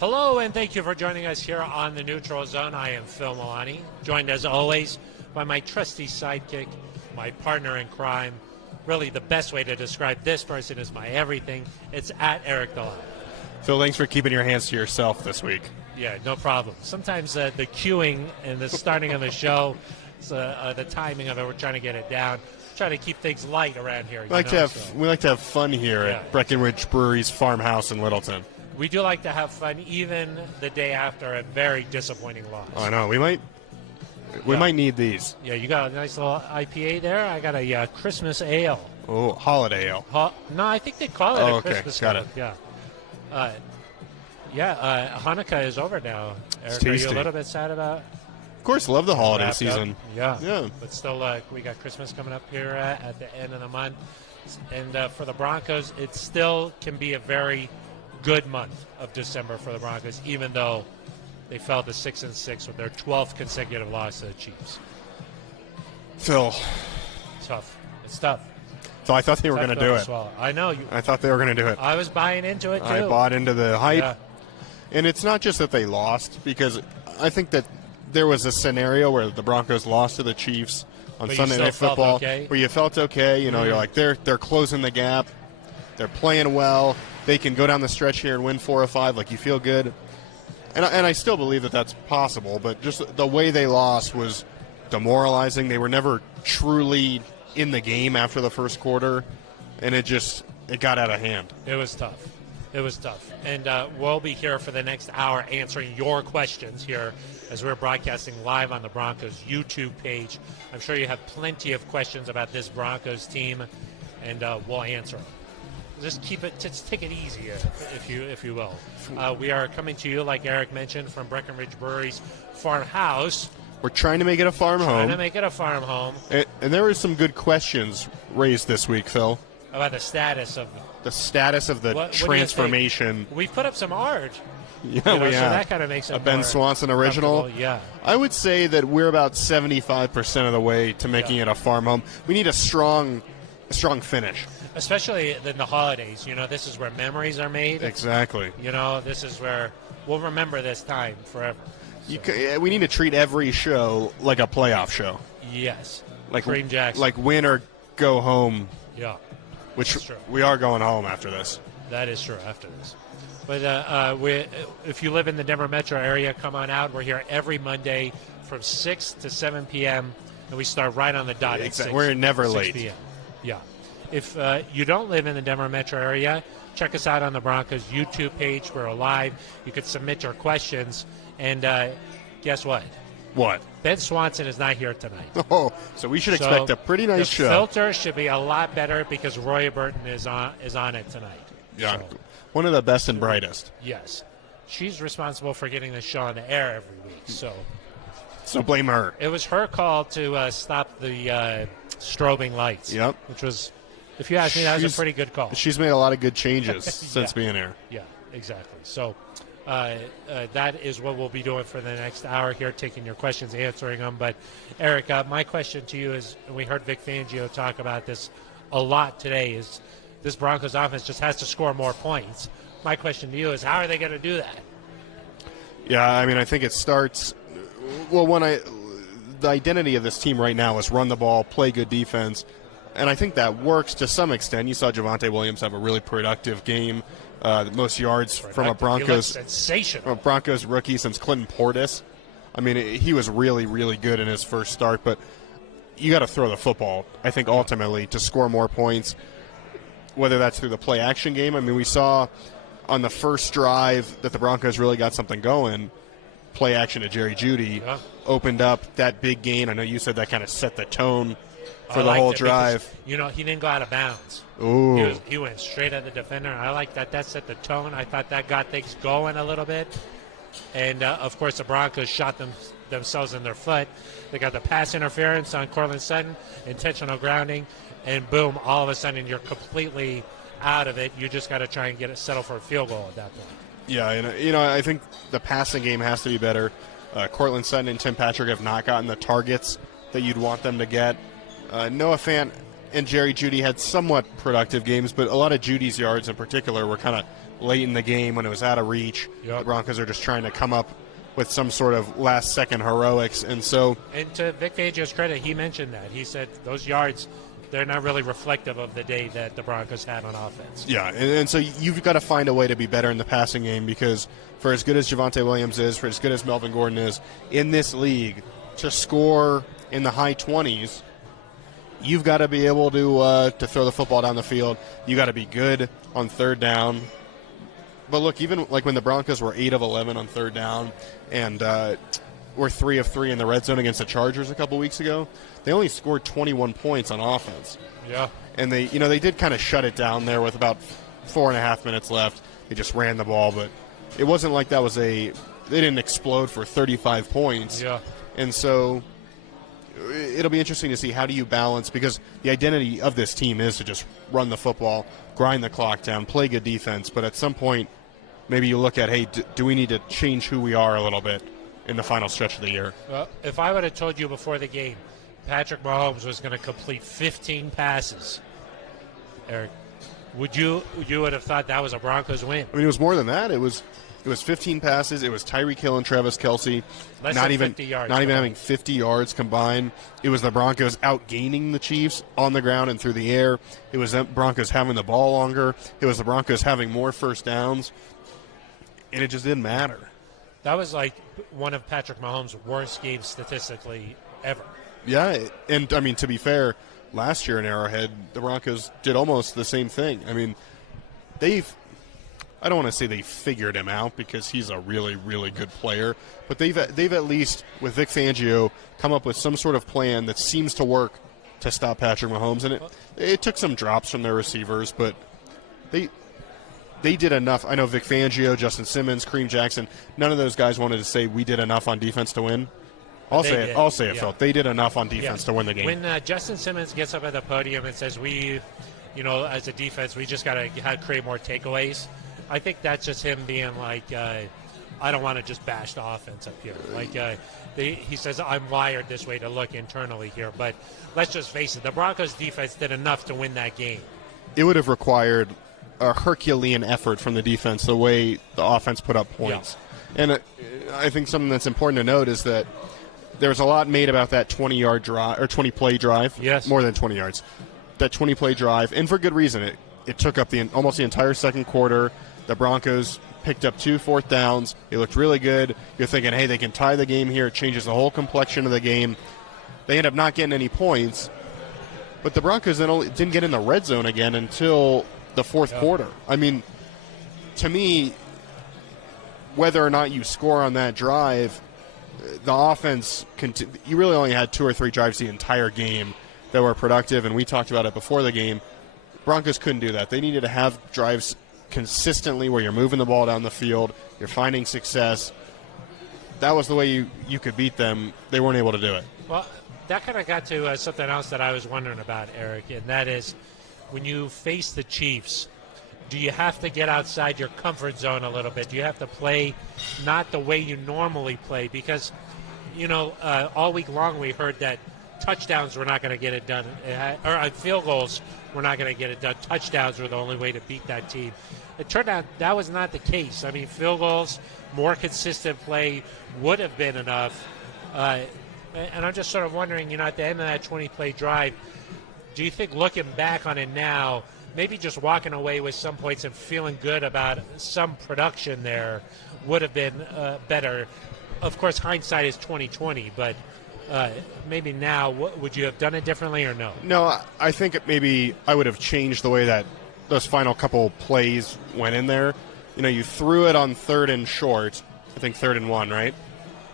Hello, and thank you for joining us here on the Neutral Zone. I am Phil Milani, joined as always by my trusty sidekick, my partner in crime. Really, the best way to describe this person is my everything. It's at Eric Delon. Phil, thanks for keeping your hands to yourself this week. Yeah, no problem. Sometimes the cueing and the starting of the show, the timing of it, we're trying to get it down. Trying to keep things light around here. We like to have fun here at Breckenridge Brewery's farmhouse in Littleton. We do like to have fun, even the day after a very disappointing loss. Oh, I know. We might need these. Yeah, you got a nice little IPA there. I got a Christmas ale. Oh, holiday ale. No, I think they call it a Christmas ale. Got it. Yeah. Hanukkah is over now. Eric, are you a little bit sad about? Of course, love the holiday season. Yeah. But still, we got Christmas coming up here at the end of the month. And for the Broncos, it still can be a very good month of December for the Broncos, even though they fell to 6-6 with their 12th consecutive loss to the Chiefs. Phil. Tough. It's tough. So I thought they were going to do it. I know. I thought they were going to do it. I was buying into it, too. I bought into the hype. Yeah. And it's not just that they lost, because I think that there was a scenario where the Broncos lost to the Chiefs on Sunday Night Football where you felt okay. You know, you're like, they're closing the gap. They're playing well. They can go down the stretch here and win 4 or 5. Like, you feel good. And I still believe that that's possible, but just the way they lost was demoralizing. They were never truly in the game after the first quarter, and it got out of hand. It was tough. And we'll be here for the next hour answering your questions here as we're broadcasting live on the Broncos YouTube page. I'm sure you have plenty of questions about this Broncos team, and we'll answer them. Just take it easy, if you will. We are coming to you, like Eric mentioned, from Breckenridge Brewery's farmhouse. We're trying to make it a farm home. And there were some good questions raised this week, Phil. About the status of the transformation. We put up some art. Yeah, we have. So that kind of makes it a Ben Swanson original. Yeah. I would say that we're about 75% of the way to making it a farm home. We need a strong finish. Especially in the holidays. You know, this is where memories are made. Exactly. You know, this is where we'll remember this time forever. So. We need to treat every show like a playoff show. Yes. Like Kareem Jackson. Like win or go home. Yeah. Which we are going home after this. That is true after this. But if you live in the Denver metro area, come on out. We're here every Monday from 6 to 7 p.m., and we start right on the dot at 6. We're never late. PM. Yeah. If you don't live in the Denver metro area, check us out on the Broncos YouTube page. We're live. You could submit your questions. And guess what? What? Ben Swanson is not here tonight. Oh, so we should expect a pretty nice show. The filter should be a lot better because Roy Burton is on it tonight. Yeah, so, one of the best and brightest. Yes. She's responsible for getting the show on the air every week. So blame her. It was her call to stop the strobing lights. Yep. Which was, if you ask me, that was a pretty good call. She's made a lot of good changes since being here. Yeah, exactly. So that is what we'll be doing for the next hour here, taking your questions, answering them. But, Eric, my question to you is, and we heard Vic Fangio talk about this a lot today, is this Broncos offense just has to score more points. My question to you is, how are they going to do that? Yeah, I mean, I think it starts – well, the identity of this team right now is run the ball, play good defense, and I think that works to some extent. You saw Javonte Williams have a really productive game. The most yards from a Broncos rookie since Clinton Portis. I mean, he was really, really good in his first start, but you got to throw the football, I think, ultimately, to score more points, whether that's through the play-action game. I mean, we saw on the first drive that the Broncos really got something going. Play action to Jerry Jeudy opened up that big gain. I know you said that kind of set the tone for the whole drive. Because, he didn't go out of bounds. Ooh. He went straight at the defender. I like that. That set the tone. I thought that got things going a little bit. And, of course, the Broncos shot themselves in their foot. They got the pass interference on Cortland Sutton, intentional grounding, and boom, all of a sudden you're completely out of it. You just got to try and get it settled for a field goal at that point. Yeah, and I think the passing game has to be better. Cortland Sutton and Tim Patrick have not gotten the targets that you'd want them to get. Noah Fant, and Jerry Jeudy had somewhat productive games, but a lot of Judy's yards in particular were kind of late in the game when it was out of reach. Yep. The Broncos are just trying to come up with some sort of last-second heroics, and so... And to Vic Fangio's credit, he mentioned that. He said those yards, they're not really reflective of the day that the Broncos had on offense. Yeah, and so you've got to find a way to be better in the passing game, because for as good as Javonte Williams is, for as good as Melvin Gordon is, in this league, to score in the high 20s, you've got to be able to throw the football down the field. You got to be good on third down. But look, even like when the Broncos were 8 of 11 on third down and were 3 of 3 in the red zone against the Chargers a couple weeks ago, they only scored 21 points on offense. Yeah. And they did kind of shut it down there with about 4.5 minutes left. They just ran the ball, but it wasn't like that was they didn't explode for 35 points. Yeah. And so it'll be interesting to see how do you balance, because the identity of this team is to just run the football, grind the clock down, play good defense, but at some point maybe you look at, hey, do we need to change who we are a little bit in the final stretch of the year? Well, if I would have told you before the game Patrick Mahomes was going to complete 15 passes, Eric, would you would have thought that was a Broncos win? I mean, it was more than that. It was 15 passes. It was Tyreek Hill and Travis Kelce Less not than even 50 yards not even combined. having 50 yards combined. It was the Broncos outgaining the Chiefs on the ground and through the air. It was the Broncos having the ball longer. It was the Broncos having more first downs, and it just didn't matter. That was like one of Patrick Mahomes' worst games statistically ever. Yeah, and I mean, to be fair, last year in Arrowhead, the Broncos did almost the same thing. I mean, I don't want to say they figured him out, because he's a really, really good player, but they've at least, with Vic Fangio, come up with some sort of plan that seems to work to stop Patrick Mahomes. And it took some drops from their receivers, but they did enough. I know Vic Fangio, Justin Simmons, Kareem Jackson, none of those guys wanted to say we did enough on defense to win. I'll say it, Phil. They did enough on defense to win the game. When Justin Simmons gets up at the podium and says as a defense, we just got to create more takeaways, I think that's just him being like, I don't want to just bash the offense up here. Like he says, I'm wired this way to look internally here. But let's just face it, the Broncos defense did enough to win that game. It would have required a Herculean effort from the defense, the way the offense put up points. Yeah. And I think something that's important to note is that there's a lot made about that 20-yard drive or 20-play drive. Yes. More than 20 yards. That 20-play drive, and for good reason. It took up almost the entire second quarter. The Broncos picked up 2 fourth downs. They looked really good. You're thinking, hey, they can tie the game here. It changes the whole complexion of the game. They end up not getting any points. But the Broncos didn't get in the red zone again until the fourth quarter. I mean, to me, whether or not you score on that drive, the offense, you really only had 2 or 3 drives the entire game that were productive, and we talked about it before the game. Broncos couldn't do that. They needed to have drives consistently where you're moving the ball down the field, you're finding success. That was the way you could beat them. They weren't able to do it. Well, that kind of got to something else that I was wondering about, Eric, and that is when you face the Chiefs, do you have to get outside your comfort zone a little bit? Do you have to play not the way you normally play? Because, all week long we heard that touchdowns were not going to get it done, or field goals were not going to get it done. Touchdowns were the only way to beat that team. It turned out that was not the case. I mean, field goals, more consistent play would have been enough. And I'm just sort of wondering, at the end of that 20-play drive, do you think looking back on it now, maybe just walking away with some points and feeling good about some production there would have been better? Of course, hindsight is 20/20, but maybe now, would you have done it differently or no? No, I think maybe I would have changed the way that those final couple plays went in there. You threw it on 3rd and short, I think 3rd and 1, right?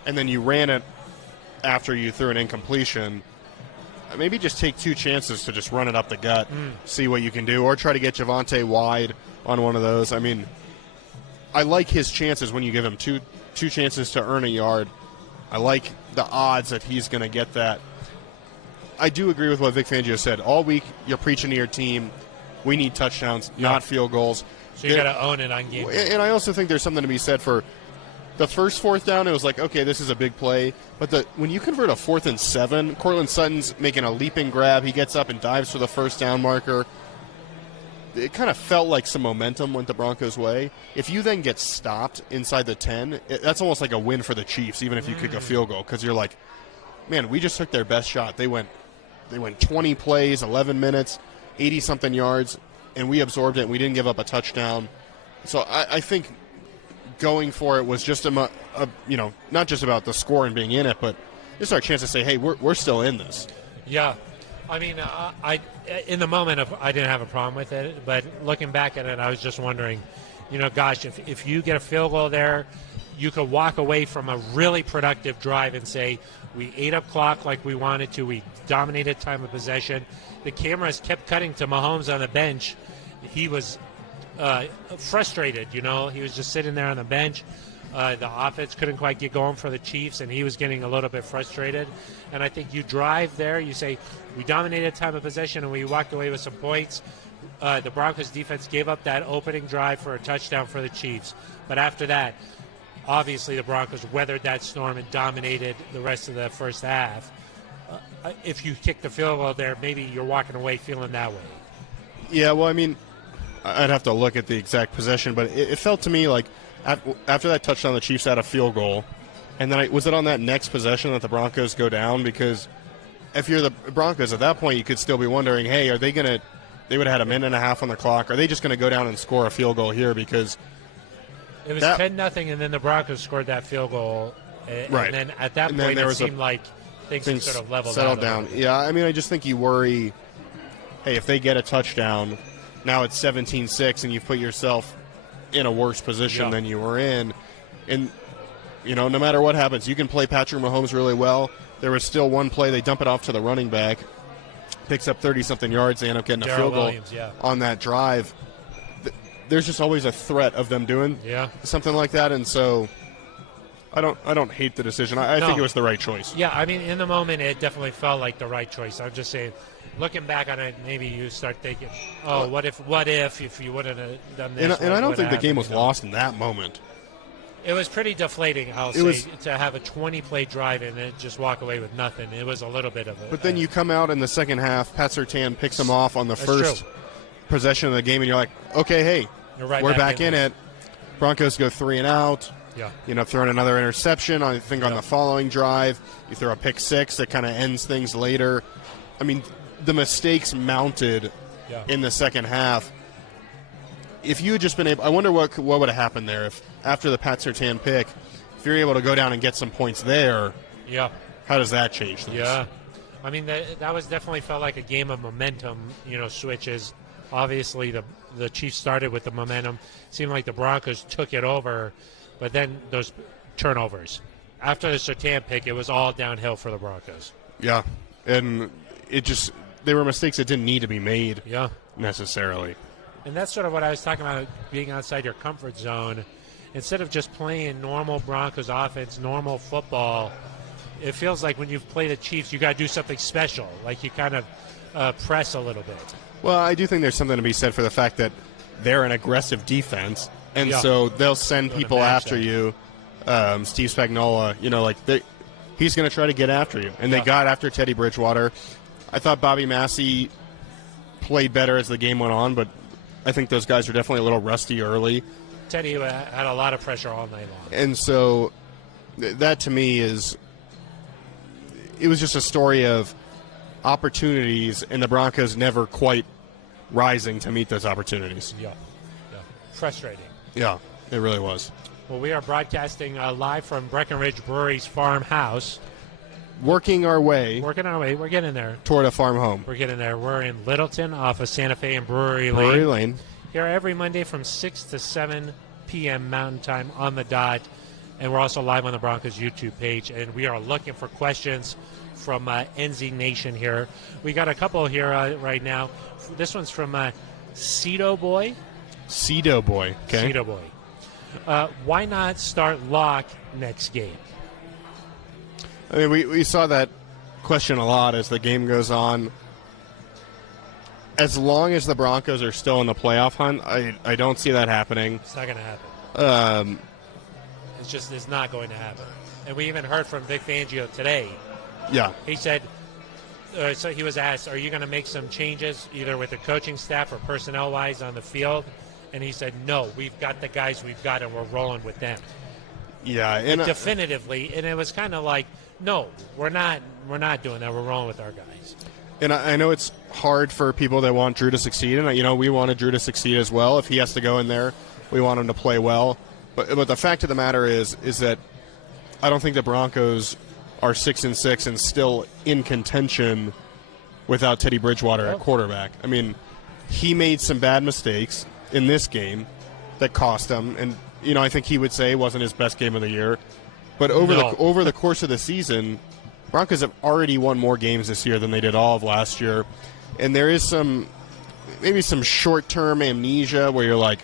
And then you ran it after you threw an incompletion. Maybe just take 2 chances to just run it up the gut, see what you can do, or try to get Javonte wide on one of those. I mean, I like his chances when you give him two chances to earn a yard. I like the odds that he's going to get that. I do agree with what Vic Fangio said. All week, you're preaching to your team, we need touchdowns, not field goals. So you got to own it on game day. And I also think there's something to be said for the first fourth down, it was like, okay, this is a big play. But when you convert a 4th and 7, Cortland Sutton's making a leaping grab. He gets up and dives for the first down marker. It kind of felt like some momentum went the Broncos' way. If you then get stopped inside the 10, that's almost like a win for the Chiefs, even if you kick a field goal, because you're like, man, we just took their best shot. They went 20 plays, 11 minutes, 80-something yards, and we absorbed it, and we didn't give up a touchdown. So I think going for it was just not just about the score and being in it, but just our chance to say, hey, we're still in this. Yeah. I mean, in the moment, I didn't have a problem with it, but looking back at it, I was just wondering, gosh, if you get a field goal there, you could walk away from a really productive drive and say, we ate up clock like we wanted to, we dominated time of possession. The cameras kept cutting to Mahomes on the bench. He was frustrated, he was just sitting there on the bench. The offense couldn't quite get going for the Chiefs, and he was getting a little bit frustrated. And I think you drive there, you say, we dominated time of possession, and we walked away with some points. The Broncos defense gave up that opening drive for a touchdown for the Chiefs. But after that, obviously the Broncos weathered that storm and dominated the rest of the first half. If you kick the field goal there, maybe you're walking away feeling that way. Yeah, well, I mean, I'd have to look at the exact possession, but it felt to me like after that touchdown, the Chiefs had a field goal, and then was it on that next possession that the Broncos go down? Because if you're the Broncos at that point, you could still be wondering, hey, are they going to – they would have had a minute and a half on the clock. Are they just going to go down and score a field goal here? Because it was 10-0, and then the Broncos scored that field goal. Right. And then at that point, it seemed like things sort of settled down. Yeah, I mean, I just think you worry, hey, if they get a touchdown, now it's 17-6, and you've put yourself in a worse position than you were in. And, no matter what happens, you can play Patrick Mahomes really well. There was still one play. They dump it off to the running back, picks up 30-something yards. They end up getting a field goal on that drive. There's just always a threat of them doing something like that, and so I don't hate the decision. I think it was the right choice. Yeah, I mean, in the moment, it definitely felt like the right choice. I'm just saying, looking back on it, maybe you start thinking, oh, what if you wouldn't have done this? And I don't think the game was lost in that moment. It was pretty deflating, I'll say, to have a 20-play drive and then just walk away with nothing. It was a little bit of a... But then you come out in the second half, Pat Surtain picks them off on the first possession of the game, and you're like, okay, hey, we're back in it. Broncos go 3 and out. Yeah. Throwing another interception, I think, on the following drive. You throw a pick 6 that kind of ends things later. I mean, the mistakes mounted in the second half. If you had just been able, I wonder what would have happened there if after the Pat Surtain pick, if you're able to go down and get some points there. Yeah. How does that change things? Yeah. I mean, that was definitely felt like a game of momentum, switches. Obviously, the Chiefs started with the momentum. Seemed like the Broncos took it over, but then those turnovers. After the Surtain pick, it was all downhill for the Broncos. Yeah. And they were mistakes that didn't need to be made necessarily. And that's sort of what I was talking about, being outside your comfort zone. Instead of just playing normal Broncos offense, normal football, it feels like when you've played the Chiefs, you got to do something special. Like you kind of press a little bit. Well, I do think there's something to be said for the fact that they're an aggressive defense, and so they'll send people after you. Steve Spagnuolo, he's going to try to get after you. And they got after Teddy Bridgewater. I thought Bobby Massey played better as the game went on, but I think those guys are definitely a little rusty early. Teddy had a lot of pressure all night long. And so that to me it was just a story of opportunities and the Broncos never quite rising to meet those opportunities. Yeah. Frustrating. Yeah, it really was. Well, we are broadcasting live from Breckenridge Brewery's farmhouse. Working our way. We're getting there. Toward a farm home. We're getting there. We're in Littleton off of Santa Fe and Brewery Lane. Here every Monday from 6 to 7 p.m. Mountain Time on the dot. And we're also live on the Broncos YouTube page. And we are looking for questions from NZ Nation here. We got a couple here right now. This one's from Cedo Boy. Cedo Boy. Okay. Cedo Boy. Why not start Locke next game? I mean, we saw that question a lot as the game goes on. As long as the Broncos are still in the playoff hunt, I don't see that happening. It's not going to happen. It's not going to happen. And we even heard from Vic Fangio today. Yeah. He said, so he was asked, are you going to make some changes either with the coaching staff or personnel-wise on the field? And he said, no, we've got the guys we've got and we're rolling with them. Yeah. And definitively. And it was kind of like, no, we're not doing that. We're rolling with our guys. And I know it's hard for people that want Drew to succeed. And, we wanted Drew to succeed as well. If he has to go in there, we want him to play well. But the fact of the matter is that I don't think the Broncos are 6-6 and still in contention without Teddy Bridgewater at quarterback. I mean, he made some bad mistakes in this game that cost him, and I think he would say it wasn't his best game of the year. But over the course of the season, Broncos have already won more games this year than they did all of last year, and there is maybe some short-term amnesia where you're like,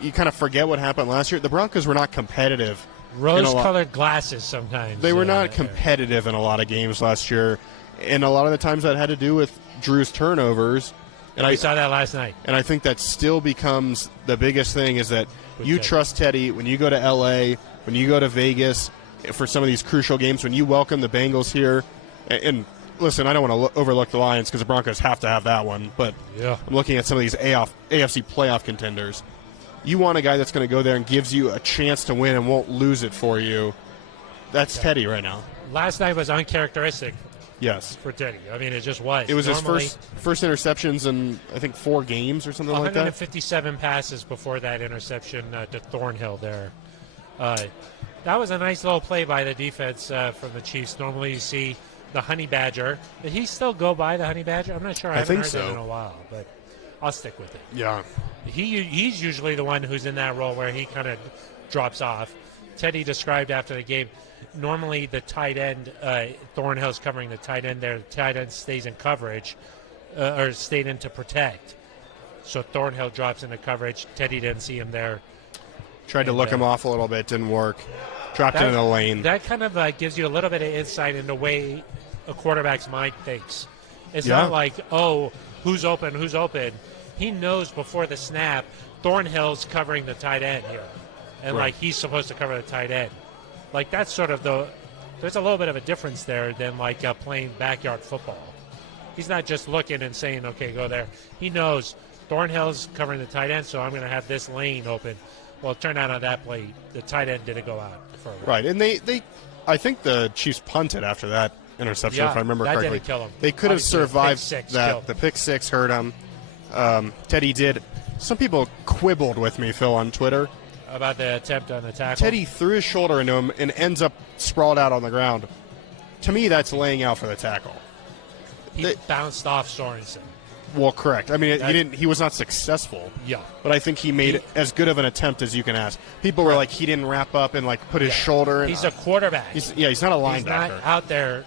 you kind of forget what happened last year. The Broncos were not competitive. Rose-colored glasses sometimes. They were not competitive in a lot of games last year, and a lot of the times that had to do with Drew's turnovers. And I saw that last night. And I think that still becomes the biggest thing is that you trust Teddy when you go to L.A., when you go to Vegas for some of these crucial games, when you welcome the Bengals here. And listen, I don't want to overlook the Lions because the Broncos have to have that one, but I'm looking at some of these AFC playoff contenders. You want a guy that's going to go there and gives you a chance to win and won't lose it for you. That's Teddy right now. Last night was uncharacteristic. Yes. For Teddy. I mean, it just was. It was his first interceptions in, I think, 4 games or something like that. 157 passes before that interception to Thornhill there. That was a nice little play by the defense from the Chiefs. Normally you see the Honey Badger. Did he still go by the Honey Badger? I'm not sure. I haven't heard that in a while, but I'll stick with it. Yeah. He's usually the one who's in that role where he kind of drops off. Teddy described after the game, normally the tight end, Thornhill's covering the tight end there. The tight end stays in coverage or stayed in to protect. So Thornhill drops into coverage. Teddy didn't see him there. Tried to look him off a little bit. Didn't work. Dropped in the lane. That kind of gives you a little bit of insight into the way a quarterback's mind thinks. It's not like, who's open, who's open. He knows before the snap, Thornhill's covering the tight end here. And, he's supposed to cover the tight end. That's sort of there's a little bit of a difference there than, playing backyard football. He's not just looking and saying, okay, go there. He knows Thornhill's covering the tight end, so I'm going to have this lane open. Well, it turned out on that play, the tight end didn't go out further. Right, and I think the Chiefs punted after that interception, if I remember correctly. That didn't kill him. They could have survived that. The pick six hurt him. Teddy did. Some people quibbled with me, Phil, on Twitter. About the attempt on the tackle. Teddy threw his shoulder into him and ends up sprawled out on the ground. To me, that's laying out for the tackle. He bounced off Sorensen. Well, correct. I mean, he was not successful. Yeah. But I think he made as good of an attempt as you can ask. People were like, he didn't wrap up and put his shoulder in. He's a quarterback. He's not a linebacker. He's not out there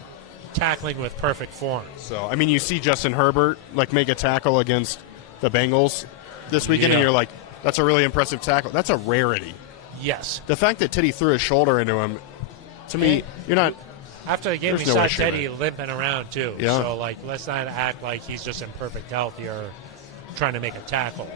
tackling with perfect form. So, I mean, you see Justin Herbert make a tackle against the Bengals this weekend, and you're like, that's a really impressive tackle. That's a rarity. Yes. The fact that Teddy threw his shoulder into him, to me, you're not. After the game, we saw Teddy limping around, too. Yeah. So, let's not act like he's just in perfect health here trying to make a tackle,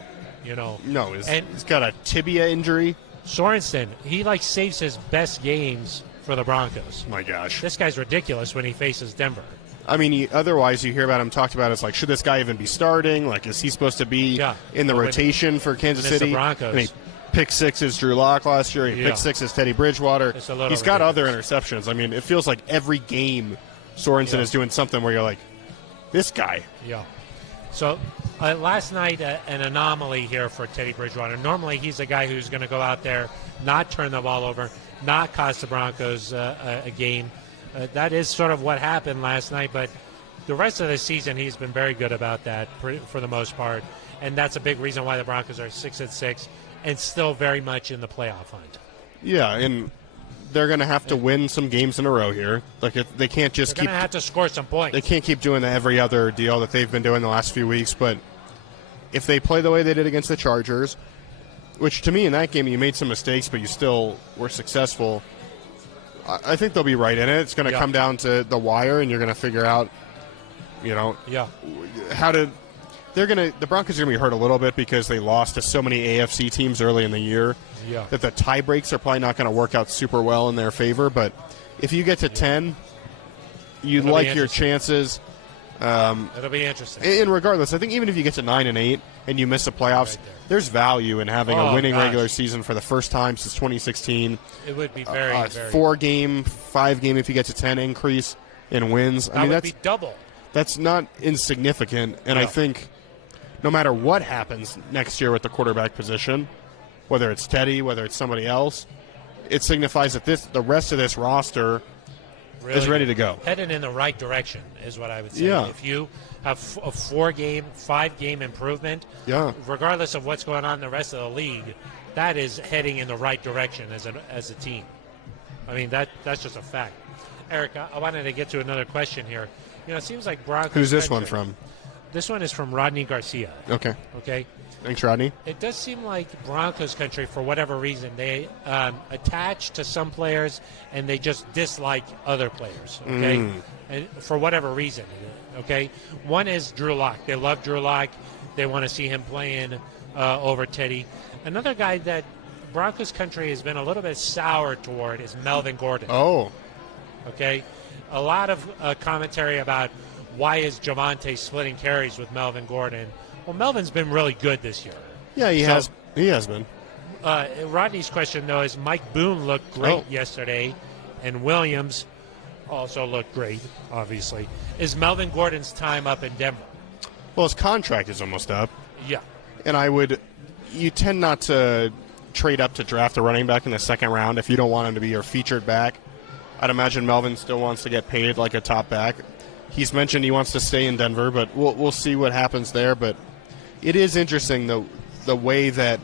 No, he's got a tibia injury. Sorensen, he, saves his best games for the Broncos. My gosh. This guy's ridiculous when he faces Denver. I mean, otherwise you hear about him talked about. It's like, should this guy even be starting? Is he supposed to be in the rotation for Kansas City? The Broncos. He pick sixes Drew Lock last year. He pick sixes Teddy Bridgewater. He's got other interceptions. I mean, it feels like every game Sorensen is doing something where you're like, this guy. Yeah. So last night, an anomaly here for Teddy Bridgewater. Normally, he's a guy who's going to go out there, not turn the ball over, not cost the Broncos a game. That is sort of what happened last night, but the rest of the season he's been very good about that for the most part, and that's a big reason why the Broncos are 6-6 and still very much in the playoff hunt. Yeah, and they're going to have to win some games in a row here. They can't just They're going to have to score some points. They can't keep doing the every other deal that they've been doing the last few weeks, but if they play the way they did against the Chargers, which to me in that game you made some mistakes, but you still were successful, I think they'll be right in it. It's going to come down to the wire, and you're going to figure out, how to the Broncos are going to be hurt a little bit because they lost to so many AFC teams early in the year. Yeah. That the tie breaks are probably not going to work out super well in their favor. But if you get to 10, you like your chances. It'll be interesting. And regardless, I think even if you get to 9 and 8 and you miss the playoffs, there's value in having a winning regular season for the first time since 2016. It would be very 4-game, 5-game if you get to 10 increase in wins. That would be double. That's not insignificant, and I think no matter what happens next year with the quarterback position, whether it's Teddy, whether it's somebody else, it signifies that the rest of this roster is ready to go. Heading in the right direction is what I would say. Yeah. If you have a 4-game, 5-game improvement, regardless of what's going on in the rest of the league, that is heading in the right direction as a team. I mean, that's just a fact. Eric, I wanted to get to another question here. You know, it seems like Broncos. Who's this one from? This one is from Rodney Garcia. Okay. Okay. Thanks, Rodney. It does seem like Broncos country, for whatever reason, they attach to some players and they just dislike other players. Okay, and for whatever reason. Okay, one is Drew Lock. They love Drew Lock. They want to see him playing over Teddy. Another guy that Broncos country has been a little bit sour toward is Melvin Gordon. Oh. Okay, a lot of commentary about why is Javonte splitting carries with Melvin Gordon. Well, Melvin's been really good this year. Yeah, he has. He has been. Rodney's question, though, is Mike Boone looked great yesterday, and Williams also looked great, obviously. Is Melvin Gordon's time up in Denver? Well, his contract is almost up. Yeah. And you tend not to trade up to draft a running back in the second round if you don't want him to be your featured back. I'd imagine Melvin still wants to get paid like a top back. He's mentioned he wants to stay in Denver, but we'll see what happens there. But it is interesting the way that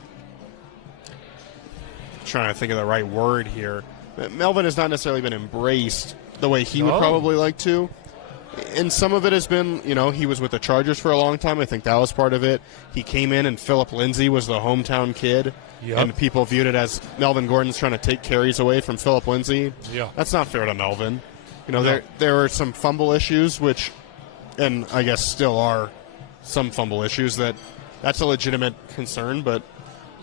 I'm trying to think of the right word here. Melvin has not necessarily been embraced the way he would probably like to. And some of it has been, he was with the Chargers for a long time. I think that was part of it. He came in and Phillip Lindsay was the hometown kid. Yep. And people viewed it as Melvin Gordon's trying to take carries away from Phillip Lindsay. Yeah. That's not fair to Melvin. There are some fumble issues, and I guess still are some fumble issues that's a legitimate concern, but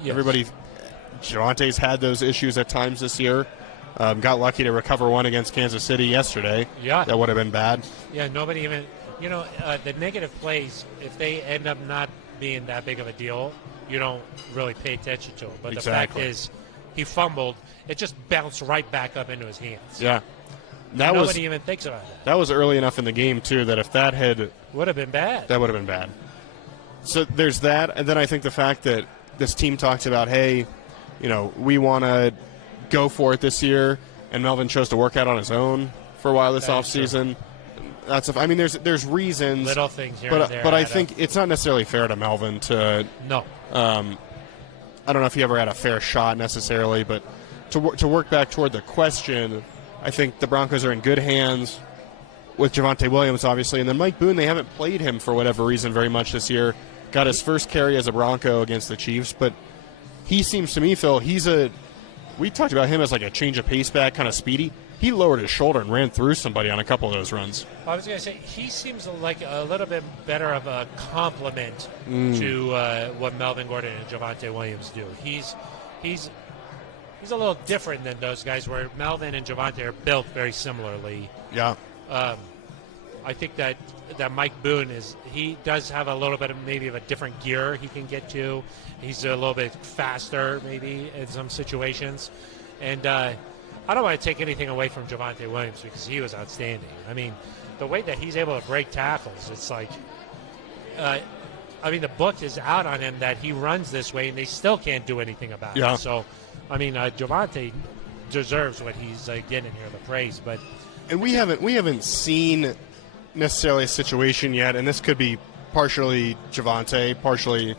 Javonte's had those issues at times this year. Got lucky to recover one against Kansas City yesterday. Yeah. That would have been bad. Yeah, nobody even, the negative plays, if they end up not being that big of a deal, you don't really pay attention to it. But the fact is, he fumbled. It just bounced right back up into his hands. Yeah. Nobody even thinks about that. That was early enough in the game, too, that if that had... Would have been bad. That would have been bad. So there's that, and then I think the fact that this team talks about, hey, we want to go for it this year, and Melvin chose to work out on his own for a while this offseason. There's reasons. Little things here and there. But I think it's not necessarily fair to Melvin to... No. I don't know if he ever had a fair shot necessarily, but to work back toward the question, I think the Broncos are in good hands with Javonte Williams, obviously, and then Mike Boone, they haven't played him for whatever reason very much this year. Got his first carry as a Bronco against the Chiefs, but he seems to me, Phil, we talked about him as like a change of pace back, kind of speedy. He lowered his shoulder and ran through somebody on a couple of those runs. I was going to say, he seems like a little bit better of a complement to what Melvin Gordon and Javonte Williams do. He's a little different than those guys, where Melvin and Javonte are built very similarly. Yeah. I think that Mike Boone he does have a little bit of maybe of a different gear he can get to. He's a little bit faster maybe in some situations. And I don't want to take anything away from Javonte Williams because he was outstanding. I mean, the way that he's able to break tackles, it's like, the book is out on him that he runs this way and they still can't do anything about it. So, Javonte deserves what he's getting here, the praise. And we haven't seen necessarily a situation yet, and this could be partially Javonte, partially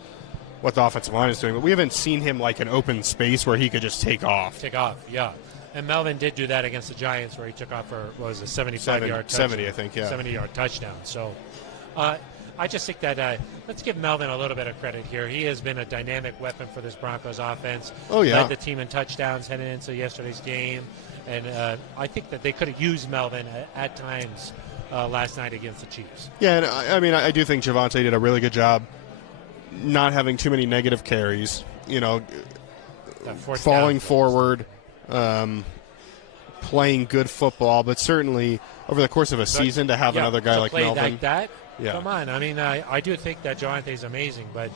what the offensive line is doing, but we haven't seen him like an open space where he could just take off. Yeah. And Melvin did do that against the Giants, where he took off for, 75-yard touchdown? 70, I think, yeah. 70-yard touchdown. So I just think that let's give Melvin a little bit of credit here. He has been a dynamic weapon for this Broncos offense. Oh, yeah. Led the team in touchdowns heading into yesterday's game. And I think that they could have used Melvin at times last night against the Chiefs. Yeah, and I mean, I do think Javonte did a really good job not having too many negative carries, falling forward, playing good football, but certainly over the course of a season to have another guy like play Melvin. Like that, come on. I mean, I do think that Javonte's amazing, but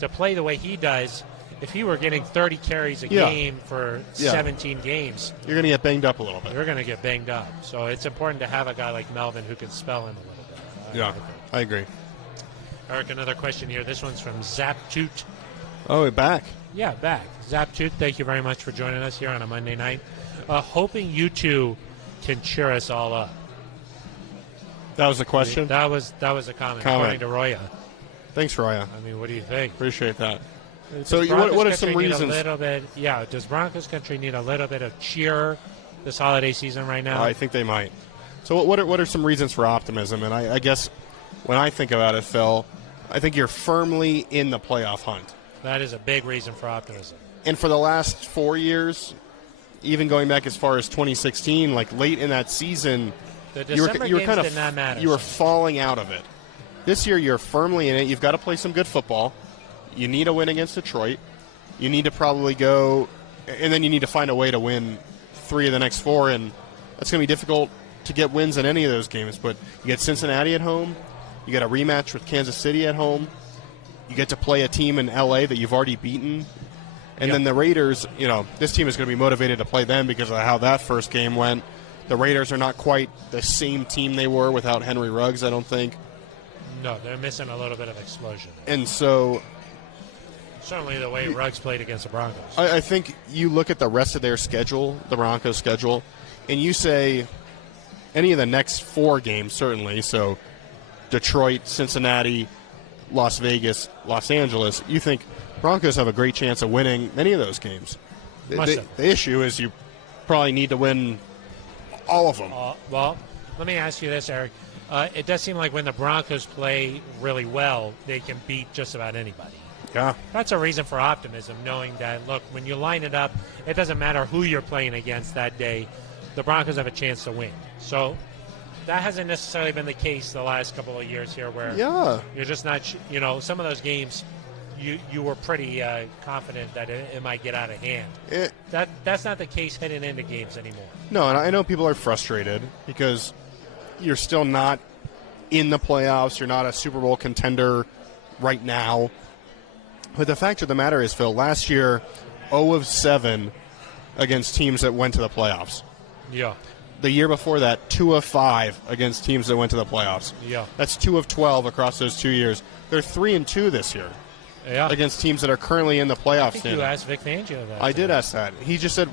to play the way he does, if he were getting 30 carries a game for 17 games, you're going to get banged up a little bit. You're going to get banged up. So it's important to have a guy like Melvin who can spell him a little bit. I agree. Eric, another question here. This one's from Zaptoot. Oh, we're back. Yeah, back. Zaptoot, thank you very much for joining us here on a Monday night. Hoping you two can cheer us all up. That was the question? That was a comment. According to Roya. Thanks, Roya. I mean, what do you think? Appreciate that. So what are some reasons? Does Broncos country need a little bit of cheer this holiday season right now? I think they might. So what are some reasons for optimism? And I guess when I think about it, Phil, I think you're firmly in the playoff hunt. That is a big reason for optimism. And for the last 4 years, even going back as far as 2016, like late in that season, you were kind of did not matter. You were falling out of it. This year, you're firmly in it. You've got to play some good football. You need a win against Detroit. You need to probably go, and then you need to find a way to win 3 of the next 4, and that's going to be difficult to get wins in any of those games. But you get Cincinnati at home. You get a rematch with Kansas City at home. You get to play a team in L.A. that you've already beaten. And then the Raiders, this team is going to be motivated to play them because of how that first game went. The Raiders are not quite the same team they were without Henry Ruggs, I don't think. No, they're missing a little bit of explosion. And so certainly the way Ruggs played against the Broncos. I think you look at the rest of their schedule, the Broncos' schedule, and you say any of the next 4 games, certainly, so Detroit, Cincinnati, Las Vegas, Los Angeles, you think Broncos have a great chance of winning many of those games. The issue is you probably need to win all of them. Well, let me ask you this, Eric. It does seem like when the Broncos play really well, they can beat just about anybody. Yeah. That's a reason for optimism, knowing that, look, when you line it up, it doesn't matter who you're playing against that day, the Broncos have a chance to win. So that hasn't necessarily been the case the last couple of years here where you're just not, some of those games you were pretty confident that it might get out of hand. That's not the case heading into games anymore. No, and I know people are frustrated because you're still not in the playoffs. You're not a Super Bowl contender right now. But the fact of the matter is, Phil, last year, 0 of 7 against teams that went to the playoffs. Yeah. The year before that, 2 of 5 against teams that went to the playoffs. Yeah. That's 2 of 12 across those 2 years. They're 3-2 this year. Yeah. Against teams that are currently in the playoffs. I think you asked Vic Fangio that. I did ask that. He just said,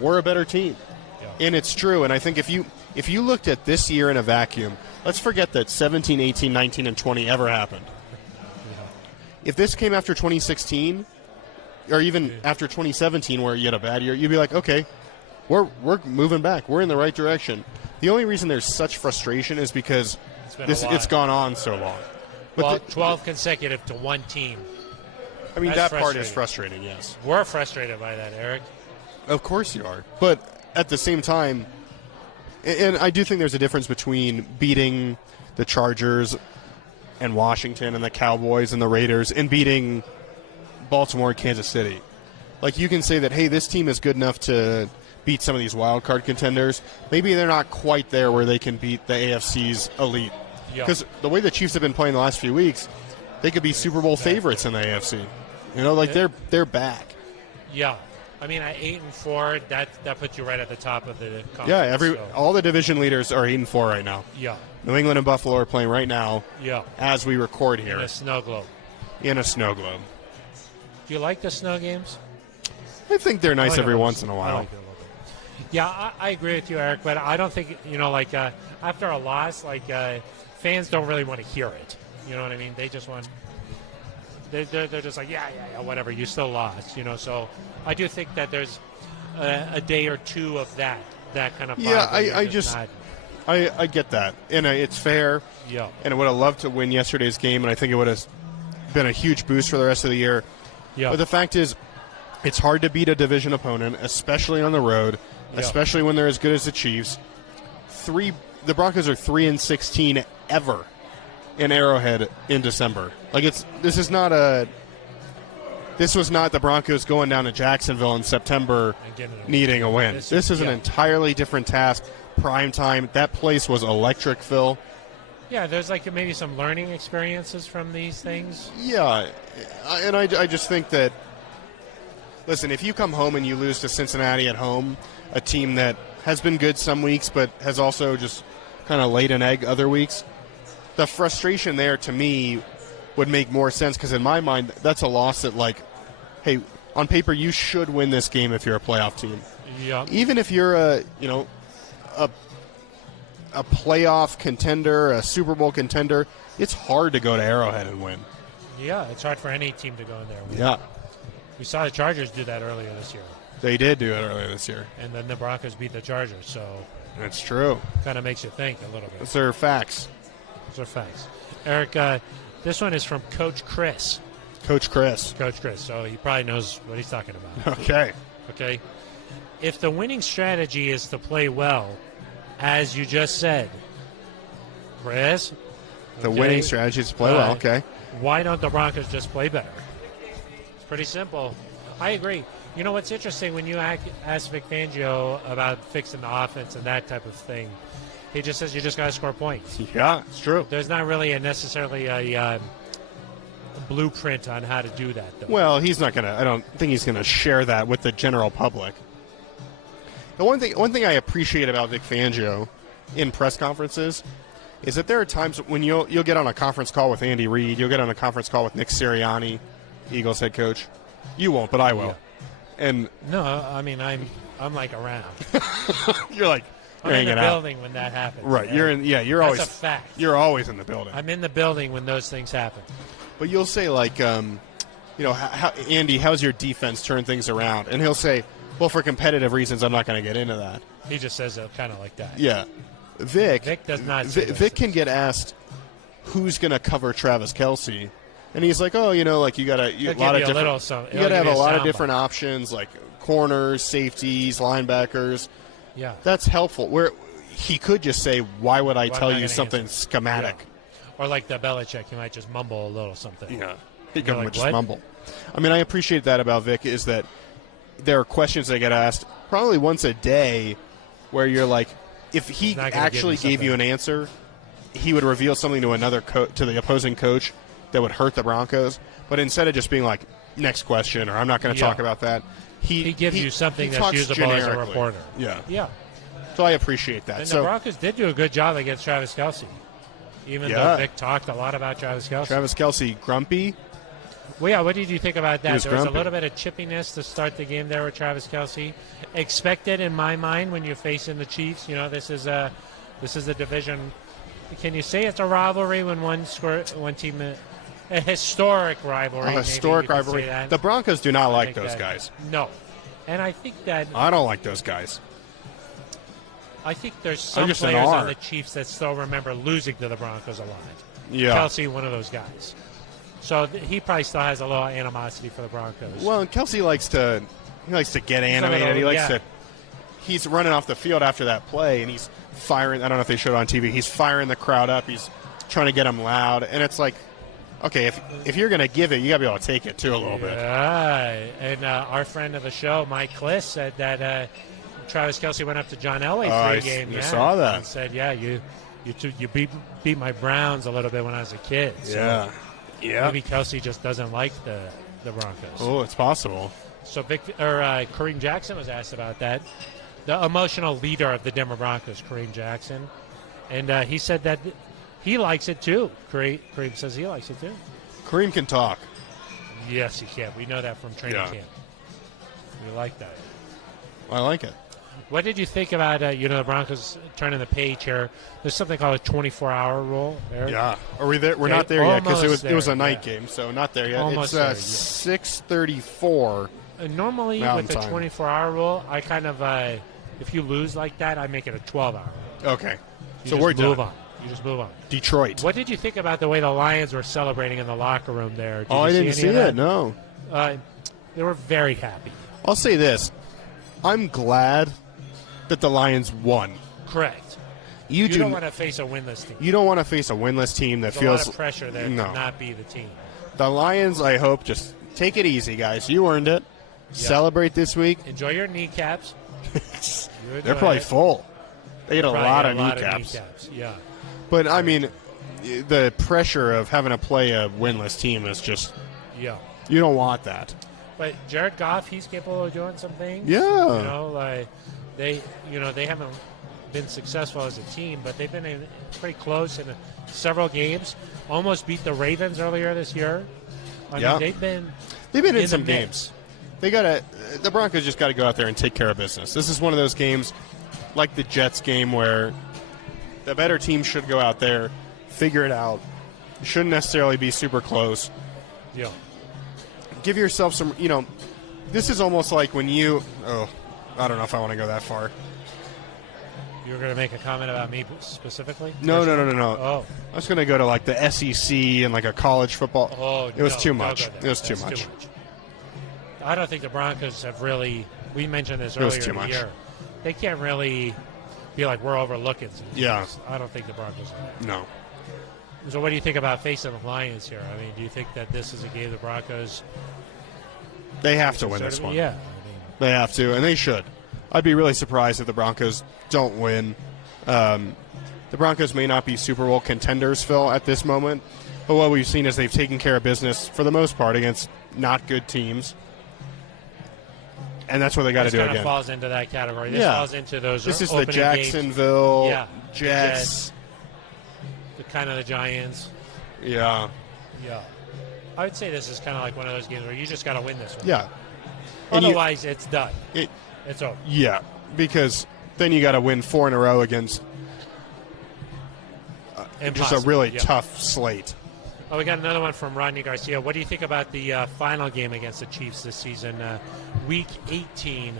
we're a better team. Yeah. And it's true. And I think if you looked at this year in a vacuum, let's forget that 17, 18, 19, and 20 ever happened. If this came after 2016, or even after 2017 where you had a bad year, you'd be like, okay, we're moving back. We're in the right direction. The only reason there's such frustration is because it's gone on so long. But 12 consecutive to one team. I mean, that part is frustrating, yes. We're frustrated by that, Eric. Of course you are. But at the same time, and I do think there's a difference between beating the Chargers and Washington and the Cowboys and the Raiders and beating Baltimore and Kansas City. Like, you can say that, hey, this team is good enough to beat some of these wild card contenders. Maybe they're not quite there where they can beat the AFC's elite. Because the way the Chiefs have been playing the last few weeks, they could be Super Bowl favorites in the AFC. They're back. Yeah. I mean, at 8-4, that puts you right at the top of the conference. Yeah, all the division leaders are 8-4 right now. Yeah. New England and Buffalo are playing right now. Yeah. As we record here. In a snow globe. Do you like the snow games? I think they're nice every once in a while. I like it a little bit. Yeah, I agree with you, Eric, but I don't think, after a loss, fans don't really want to hear it. You know what I mean? They just want... They're just like, yeah, whatever, you still lost, So I do think that there's a day or two of that kind of... Yeah, I get that. And it's fair. Yeah. And I would have loved to win yesterday's game, and I think it would have been a huge boost for the rest of the year. Yeah. But the fact is, it's hard to beat a division opponent, especially on the road, especially when they're as good as the Chiefs. The Broncos are 3-16 ever in Arrowhead in December. Like this was not the Broncos going down to Jacksonville in September needing a win. This is an entirely different task. Prime time. That place was electric, Phil. Yeah, there's like maybe some learning experiences from these things. Yeah, and I just think that, listen, if you come home and you lose to Cincinnati at home, a team that has been good some weeks but has also just kind of laid an egg other weeks, the frustration there to me would make more sense because in my mind that's a loss that, like, hey, on paper you should win this game if you're a playoff team. Yeah. Even if you're a playoff contender, a Super Bowl contender, it's hard to go to Arrowhead and win. Yeah, it's hard for any team to go in there and win. Yeah. We saw the Chargers do that earlier this year. They did do it earlier this year. And then the Broncos beat the Chargers, so that's true. Kind of makes you think a little bit. Those are facts. Those are facts. Eric, this one is from Coach Chris. Coach Chris. Coach Chris, so he probably knows what he's talking about. Okay. Okay. If the winning strategy is to play well, as you just said, Chris. The winning strategy is to play well, okay. Why don't the Broncos just play better? It's pretty simple. I agree. You know what's interesting, when you ask Vic Fangio about fixing the offense and that type of thing, he just says you just got to score points. Yeah, it's true. There's not really necessarily a blueprint on how to do that, though. Well, he's not going to – I don't think he's going to share that with the general public. The one thing I appreciate about Vic Fangio in press conferences is that there are times when you'll get on a conference call with Andy Reid, you'll get on a conference call with Nick Sirianni, Eagles head coach. You won't, but I will. Yeah. And no, I mean I'm like around. You're like I'm in the building when that happens. Right. You're in. Yeah. You're That's always a fact. You're always in the building. I'm in the building when those things happen. But you'll say like, Andy, how's your defense turn things around? And he'll say, well, for competitive reasons, I'm not going to get into that. He just says it kind of like that. Yeah. Vic does not. Vic can get asked who's going to cover Travis Kelce. And he's like, oh, you got to have a lot of different options, like corners, safeties, linebackers. Yeah, that's helpful. Where he could just say, "Why would I tell you something schematic?" Yeah. Or like the Belichick, he might just mumble a little something. Yeah, he could just mumble. I mean, I appreciate that about Vic is that there are questions that get asked probably once a day, where you're like, if he actually gave you an answer, he would reveal something to to the opposing coach that would hurt the Broncos, but instead of just being like, next question, or I'm not going to talk about that, he gives you something that's usable as a reporter. Yeah. Yeah. So I appreciate that. And the Broncos did do a good job against Travis Kelce, even though Vic talked a lot about Travis Kelce. Travis Kelce, grumpy? Well, yeah, what did you think about that? There was a little bit of chippiness to start the game there with Travis Kelce. Expected in my mind when you're facing the Chiefs. This is a division. Can you say it's a rivalry when one team... A historic rivalry. A historic rivalry. The Broncos do not like those guys. No. And I think that... I don't like those guys. I think there's some players on the Chiefs that still remember losing to the Broncos a lot. Yeah. Kelce, one of those guys. So he probably still has a little animosity for the Broncos. Well, and Kelce likes to get animated. He's running off the field after that play, and he's firing. I don't know if they showed it on TV. He's firing the crowd up. He's trying to get them loud. And it's like, okay, if you're going to give it, you got to be able to take it, too, a little bit. Yeah, and our friend of the show, Mike Kliss, said that Travis Kelce went up to John Elway pre-game. I saw that. And said, yeah, you beat my Browns a little bit when I was a kid. So yeah. Maybe Kelce just doesn't like the Broncos. Oh, it's possible. So Kareem Jackson was asked about that. The emotional leader of the Denver Broncos, Kareem Jackson. And he said that he likes it, too. Kareem says he likes it, too. Kareem can talk. Yes, he can. We know that from training camp. We like that. I like it. What did you think about, the Broncos turning the page here? There's something called a 24-hour rule. Eric? Yeah. Are we there? We're not there yet because it was a night game, so not there yet. Almost it's 6:34. Normally, with the 24-hour rule, I kind of, if you lose like that, I make it a 12-hour. Okay. So we're done. You just move on. Detroit. What did you think about the way the Lions were celebrating in the locker room there? I didn't see it, no. They were very happy. I'll say this. I'm glad that the Lions won. Correct. You don't want to face a winless team. You don't want to face a winless team that There's feels a lot of pressure there to not be the team. The Lions, I hope, just take it easy, guys. You earned it. Yeah. Celebrate this week. Enjoy your kneecaps. They're probably full. They had a lot of kneecaps. Yeah. But, I mean, the pressure of having to play a winless team is just – you don't want that. But Jared Goff, he's capable of doing some things. Yeah. They haven't been successful as a team, but they've been pretty close in several games. Almost beat the Ravens earlier this year. I mean, they've been in some games. The Broncos just got to go out there and take care of business. This is one of those games like the Jets game where the better team should go out there, figure it out. It shouldn't necessarily be super close. Yeah. Give yourself some, this is almost like when I don't know if I want to go that far. You were going to make a comment about me specifically? No. Oh. I was going to go to like the SEC and like a college football. Oh, it was too much. It was too much. I don't think the Broncos have really, we mentioned this earlier in the year. They can't really be like, we're overlooking some things. Yeah. I don't think the Broncos are. No. So what do you think about facing the Lions here? I mean, do you think that this is a game the Broncos... They have to win this one. Yeah. They have to, and they should. I'd be really surprised if the Broncos don't win. The Broncos may not be Super Bowl contenders, Phil, at this moment, but what we've seen is they've taken care of business for the most part against not good teams. And that's what they got to do again. This kind of falls into that category. This falls into those. This is the Jacksonville Jets. The kind of the Giants. Yeah. I would say this is kind of like one of those games where you just got to win this one. Yeah. Otherwise, it's done. It's over. Yeah, because then you got to win 4 in a row against just a really tough slate. Oh, we got another one from Rodney Garcia. What do you think about the final game against the Chiefs this season? Week 18,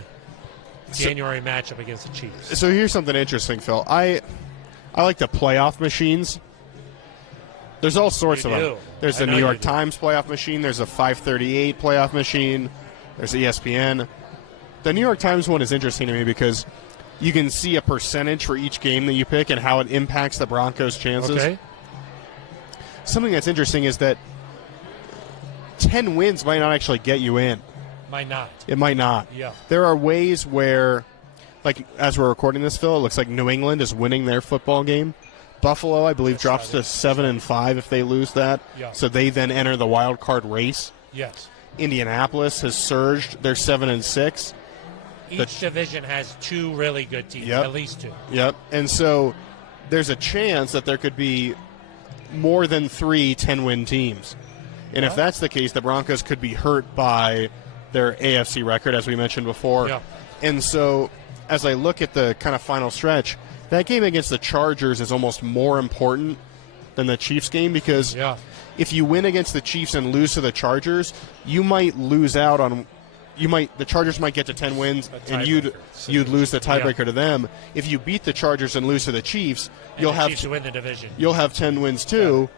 January matchup against the Chiefs. So here's something interesting, Phil. I like the playoff machines. There's all sorts of them. There's the New York Times playoff machine. There's a 538 playoff machine. There's ESPN. The New York Times one is interesting to me because you can see a percentage for each game that you pick and how it impacts the Broncos' chances. Okay. Something that's interesting is that 10 wins might not actually get you in. Might not. It might not. Yeah. There are ways where, like as we're recording this, Phil, it looks like New England is winning their football game. Buffalo, I believe, drops to 7-5 if they lose that. Yeah. So they then enter the wild card race. Yes. Indianapolis has surged. They're 7-6. Each division has 2 really good teams, at least 2. Yep. And so there's a chance that there could be more than 3 10-win teams. And if that's the case, the Broncos could be hurt by their AFC record, as we mentioned before. Yeah. And so as I look at the kind of final stretch, that game against the Chargers is almost more important than the Chiefs game because if you win against the Chiefs and lose to the Chargers, you might lose out on the Chargers might get to 10 wins and you'd lose the tiebreaker to them. If you beat the Chargers and lose to the Chiefs, you'll win the division. You'll have 10 wins too.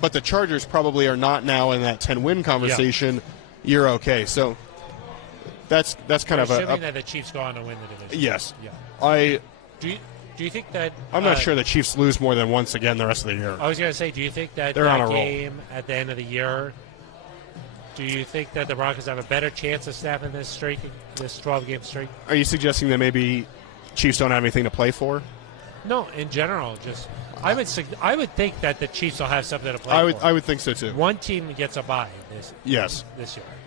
But the Chargers probably are not now in that 10-win conversation. Yeah. You're okay. So that's kind of assuming that the Chiefs go on to win the division. Yes. Yeah. Do you think that I'm not sure the Chiefs lose more than once again the rest of the year. I was going to say, do you think that game at the end of the year, do you think that the Broncos have a better chance of snapping this 12-game streak? Are you suggesting that maybe Chiefs don't have anything to play for? No, in general, just I would think that the Chiefs will have something to play for. I would think so too. One team gets a bye this year,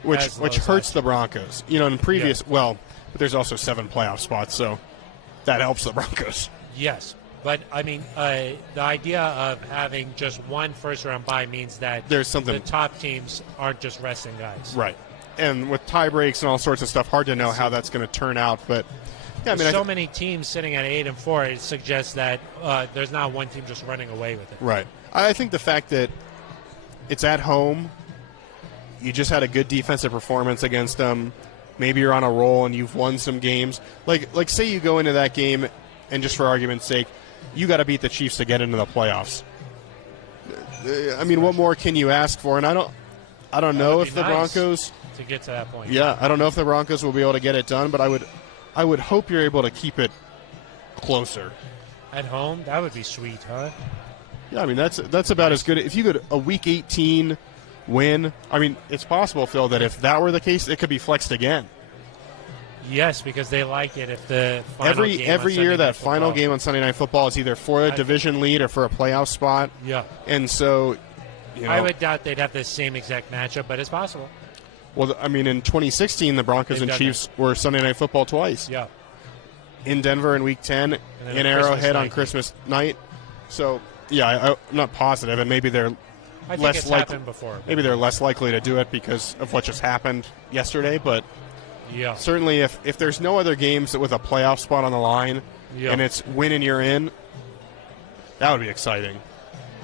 which hurts the Broncos. In previous but there's also 7 playoff spots, so that helps the Broncos. Yes, but I mean the idea of having just one first-round bye means that the top teams aren't just resting guys, right? And with tie breaks and all sorts of stuff, hard to know how that's going to turn out, but. Yeah, Many teams sitting at 8-4, it suggests that there's not one team just running away with it. Right. I think the fact that it's at home, you just had a good defensive performance against them. Maybe you're on a roll and you've won some games. Like say you go into that game, and just for argument's sake, you got to beat the Chiefs to get into the playoffs. I mean, what more can you ask for? And I don't know if the Broncos to get to that point. Yeah, I don't know if the Broncos will be able to get it done, but I would hope you're able to keep it closer. At home, that would be sweet, huh? Yeah, I mean, that's about as good. If you could a Week 18 win, I mean, it's possible, Phil, that if that were the case, it could be flexed again. Yes, because they like it if the final game every on year Sunday that Night final Football. game on Sunday Night Football is either for a division lead or for a playoff spot. Yeah. And so, I would doubt they'd have the same exact matchup, but it's possible. Well, I mean, in 2016, the Broncos They've and done Chiefs were Sunday Night Football twice. Yeah. In Denver in Week 10, then in a Arrowhead Christmas on night. Christmas night. So, yeah, I'm not positive, and maybe they're I think less it's likely. happened before. Maybe they're less likely to do it because of what just happened yesterday. But Yeah. certainly, if there's no other games with a playoff spot on the line, Yeah. and it's win and you're in, that would be exciting.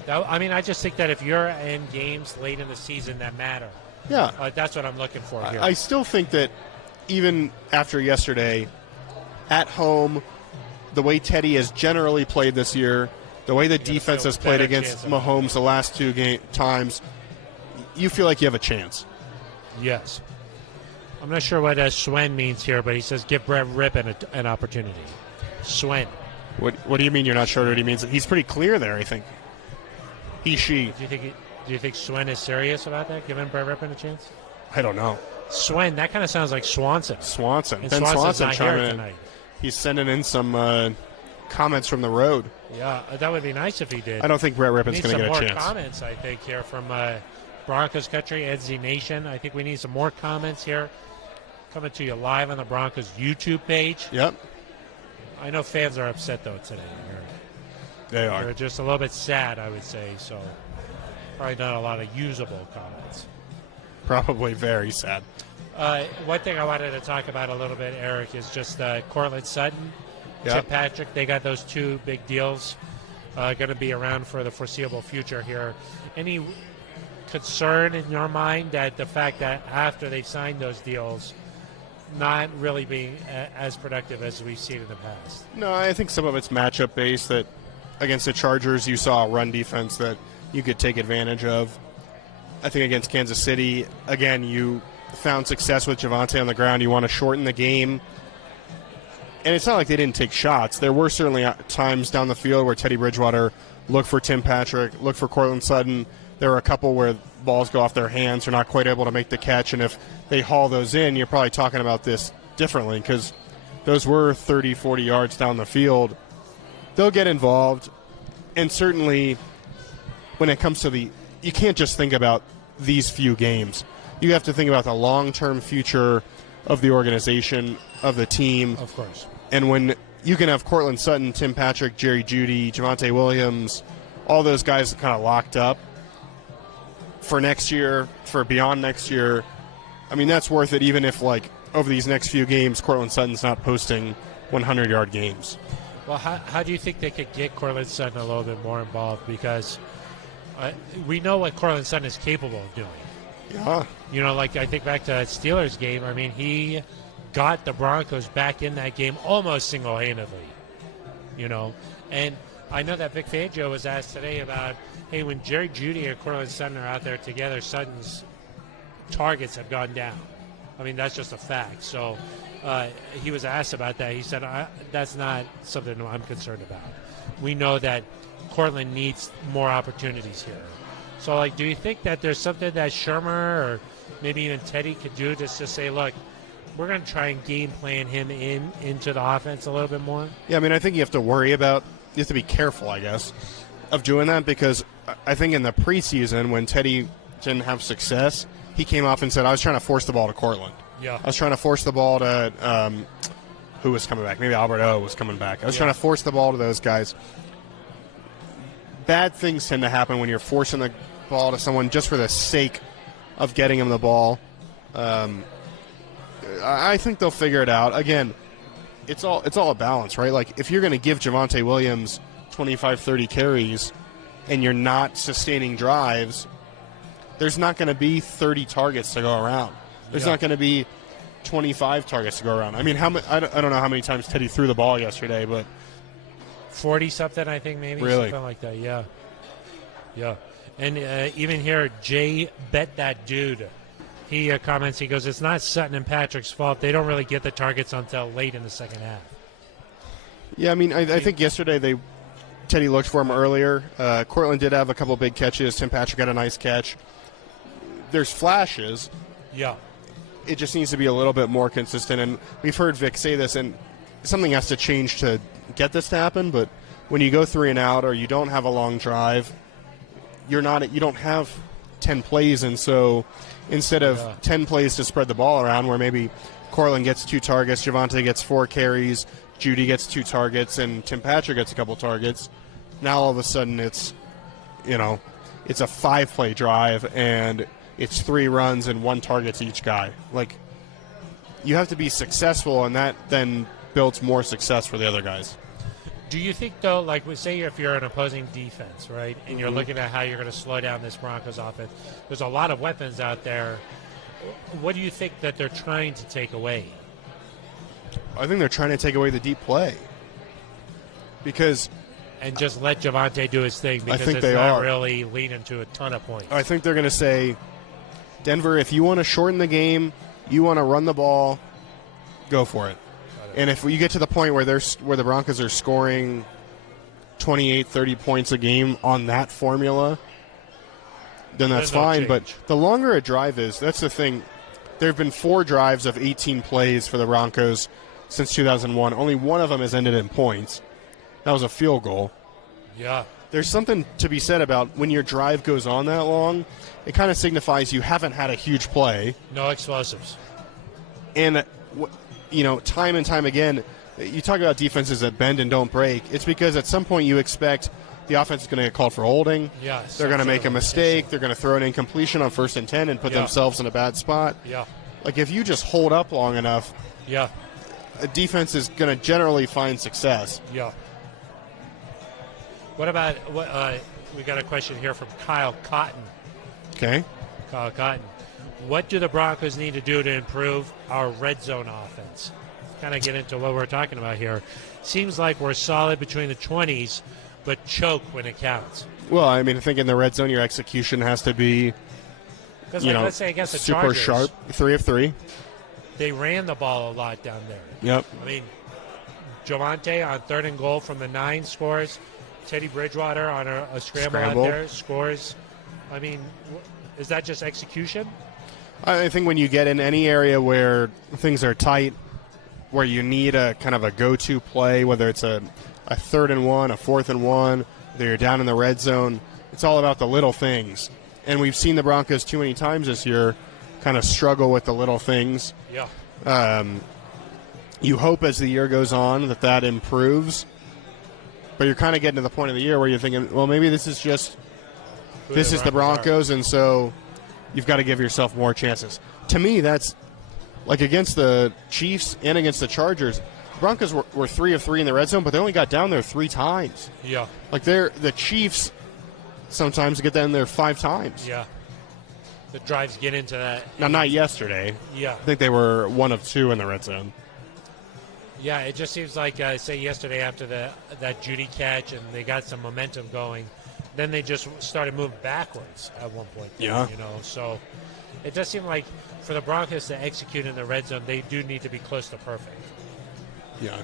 I just think that if you're in games late in the season that matter, Yeah, that's what I'm looking for here. I still think that even after yesterday, at home, the way Teddy has generally played this year, the way the defense feel has played better against chance of Mahomes the last two times, you feel like you have a chance. Yes. I'm not sure what Swen means here, but he says give Brett Rippon an opportunity. Swen. What do you mean you're not sure what he means? He's pretty clear there, I think. She. Do you think Swen is serious about that, giving Brett Rippon a chance? I don't know. Swen, that kind of sounds like Swanson. Swanson. And Ben Swanson's Swanson not chiming here in. tonight. He's sending in some comments from the road. Yeah, that would be nice if he did. I don't think Brett Rippon's Need going to some get a more chance. comments, I think, here from Broncos Country, EDZ Nation. I think we need some more comments here. Coming to you live on the Broncos YouTube page. Yep, I know fans are upset, though, today. they are. They're just a little bit sad, I would say, so probably not a lot of usable comments. Probably very sad. One thing I wanted to talk about a little bit, Eric, is just Cortland Sutton, Yep. Tim Patrick. They got those two big deals going to be around for the foreseeable future here. Any concern in your mind that the fact that after they've signed those deals, not really being as productive as we've seen in the past? No, I think some of it's matchup based. That against the Chargers, you saw a run defense that you could take advantage of. I think against Kansas City, again, you found success with Javonte on the ground. You want to shorten the game. And it's not like they didn't take shots. There were certainly times down the field where Teddy Bridgewater looked for Tim Patrick, looked for Cortland Sutton. There were a couple where balls go off their hands. They're not quite able to make the catch. And if they haul those in, you're probably talking about this differently because those were 30, 40 yards down the field. They'll get involved. And certainly when it comes to you can't just think about these few games. You have to think about the long-term future of the organization, of the team. Of course. And when you can have Cortland Sutton, Tim Patrick, Jerry Jeudy, Javonte Williams, all those guys kind of locked up for next year, for beyond next year, I mean, that's worth it even if, like, over these next few games, Cortland Sutton's not posting 100-yard games. Well, how do you think they could get Cortland Sutton a little bit more involved? Because we know what Cortland Sutton is capable of doing. Yeah. You know, like I think back to that Steelers game. I mean, he got the Broncos back in that game almost single-handedly. You know, and I know that Vic Fangio was asked today about, hey, when Jerry Jeudy and Cortland Sutton are out there together, Sutton's targets have gone down. I mean, that's just a fact. So he was asked about that. He said, that's not something I'm concerned about. We know that Cortland needs more opportunities here. So, like, do you think that there's something that Shermer or maybe even Teddy could do just to say, look, we're going to try and game plan him into the offense a little bit more? Yeah, I mean, I think you have to be careful, I guess, of doing that because I think in the preseason when Teddy didn't have success, he came off and said, I was trying to force the ball to Cortland. Yeah. I was trying to force the ball to who was coming back? Maybe Albert O was coming back. I was trying to force the ball to those guys. Bad things tend to happen when you're forcing the ball to someone just for the sake of getting him the ball. I think they'll figure it out. Again, it's all a balance, right? Like, if you're going to give Javonte Williams 25, 30 carries and you're not sustaining drives, there's not going to be 30 targets to go around. There's not going to be 25 targets to go around. I mean, I don't know how many times Teddy threw the ball yesterday, but 40-something, I think, maybe. Really? Something like that, yeah. Yeah. And even here, Jay Bet That Dude, he comments, he goes, it's not Sutton and Patrick's fault. They don't really get the targets until late in the second half. yeah, I mean, I think yesterday Teddy looked for him earlier. Cortland did have a couple big catches. Tim Patrick had a nice catch. There's flashes. Yeah. It just needs to be a little bit more consistent. And we've heard Vic say this, and something has to change to get this to happen. But when you go 3 and out or you don't have a long drive, you don't have 10 plays. And so instead of 10 plays to spread the ball around, where maybe Cortland gets 2 targets, Javonte gets 4 carries, Judy gets 2 targets, and Tim Patrick gets a couple targets, now all of a sudden it's a 5-play drive and it's 3 runs and 1 target to each guy. Like, you have to be successful, and that then builds more success for the other guys. Do you think, though, like, say if you're an opposing defense, right, and you're looking at how you're going to slow down this Broncos offense, there's a lot of weapons out there. What do you think that they're trying to take away? I think they're trying to take away the deep play. And just let Javonte do his thing, because it's not really leading to a ton of points. I think they're going to say, Denver, if you want to shorten the game, you want to run the ball, go for it. And if you get to the point where the Broncos are scoring 28, 30 points a game on that formula, then that's fine. Change. But the longer a drive is, that's the thing. There have been 4 drives of 18 plays for the Broncos since 2001. Only one of them has ended in points. That was a field goal. Yeah. There's something to be said about when your drive goes on that long, it kind of signifies you haven't had a huge play. No explosives. And, time and time again, you talk about defenses that bend and don't break. It's because at some point you expect the offense is going to get called for holding. Yes. They're going to make a mistake. They're going to throw an incompletion on 1st and 10 and put themselves in a bad spot. Yeah. Like, if you just hold up long enough, a defense is going to generally find success. Yeah. What about we got a question here from Kyle Cotton. Okay. Kyle Cotton. What do the Broncos need to do to improve our red zone offense? Kind of get into what we're talking about here. Seems like we're solid between the 20s, but choke when it counts. Well, I mean, I think in the red zone, your execution has to be, let's say against the super Chargers, sharp. 3 of 3. They ran the ball a lot down there. Yep. I mean, Javonte on 3rd and goal from the 9 scores. Teddy Bridgewater on a scramble out there scores. I mean, is that just execution? I think when you get in any area where things are tight, where you need a kind of a go-to play, whether it's a 3rd and 1, a 4th and 1, whether you're down in the red zone, it's all about the little things. And we've seen the Broncos too many times this year kind of struggle with the little things. Yeah. You hope as the year goes on that improves, but you're kind of getting to the point of the year where you're thinking, well, maybe this is the Broncos, and so you've got to give yourself more chances. To me, that's like against the Chiefs and against the Chargers. The Broncos were 3 of 3 in the red zone, but they only got down there 3 times. Yeah. Like the Chiefs sometimes get down there 5 times. Yeah. The drives get into that. Now, not yesterday. Yeah. I think they were 1 of 2 in the red zone. Yeah, it just seems like, say, yesterday after that Judy catch and they got some momentum going, then they just started moving backwards at one point. Yeah. So it does seem like for the Broncos to execute in the red zone, they do need to be close to perfect. Yeah.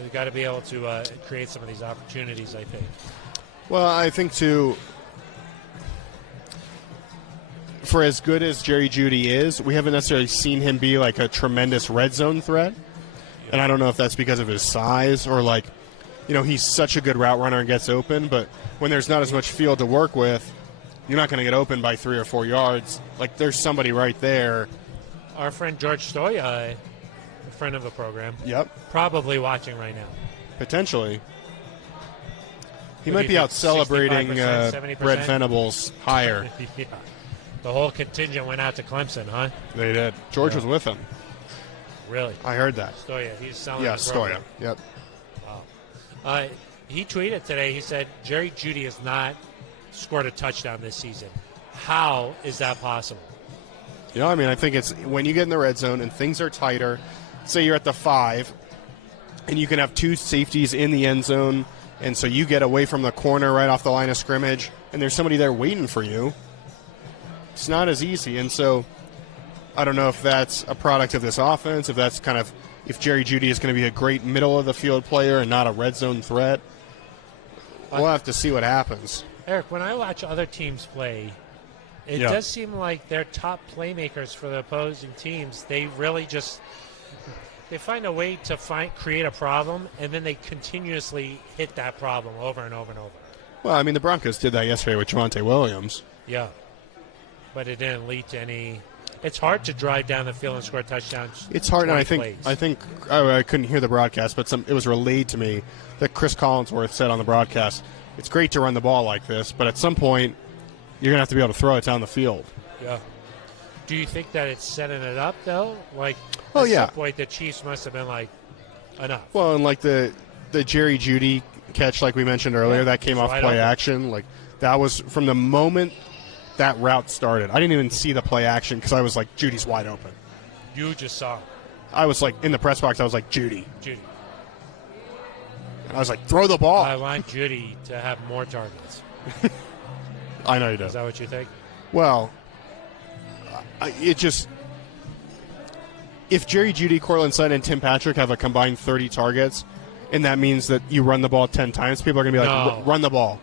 They've got to be able to create some of these opportunities, I think. Well, I think, too, for as good as Jerry Jeudy is, we haven't necessarily seen him be like a tremendous red zone threat. And I don't know if that's because of his size or he's such a good route runner and gets open. But when there's not as much field to work with, you're not going to get open by 3 or 4 yards. Like, there's somebody right there. Our friend George Stoya, a friend of the program, probably watching right now. Potentially. He might be out celebrating Brett Venables' hire. Yeah. The whole contingent went out to Clemson, huh? They did. George was with them. Really? I heard that. Stoya, he's selling. Yeah, the program. Stoya. Yep. Wow. He tweeted today. He said Jerry Jeudy has not scored a touchdown this season. How is that possible? I mean, I think it's when you get in the red zone and things are tighter. Say you're at the 5, and you can have 2 safeties in the end zone, and so you get away from the corner right off the line of scrimmage, and there's somebody there waiting for you. It's not as easy, and so I don't know if that's a product of this offense, if that's kind of if Jerry Jeudy is going to be a great middle of the field player and not a red zone threat. we'll have to see what happens. Eric, when I watch other teams play, it does seem like their top playmakers for the opposing teams, they really just they find a way to create a problem, and then they continuously hit that problem over and over and over. Well, I mean, the Broncos did that yesterday with Javonte Williams. Yeah, but it didn't lead to any. It's hard to drive down the field and score touchdowns. It's hard, and I think I couldn't hear the broadcast, but it was relayed to me that Chris Collinsworth said on the broadcast, it's great to run the ball like this, but at some point, you're going to have to be able to throw it down the field. Yeah. Do you think that it's setting it up, though? Like, at some point, the Chiefs must have been like, enough. Well, and like the Jerry Jeudy catch, like we mentioned earlier, that came off play action. Like, that was from the moment that route started. I didn't even see the play action because I was like, Judy's wide open. You just saw it. I was like, in the press box, I was like, Judy. Judy. And I was like, throw the ball. I want Judy to have more targets. I know you do. Is that what you think? Well, if Jerry Jeudy, Cortland Sutton, and Tim Patrick have a combined 30 targets, and that means that you run the ball 10 times, people are going to be like, run the ball.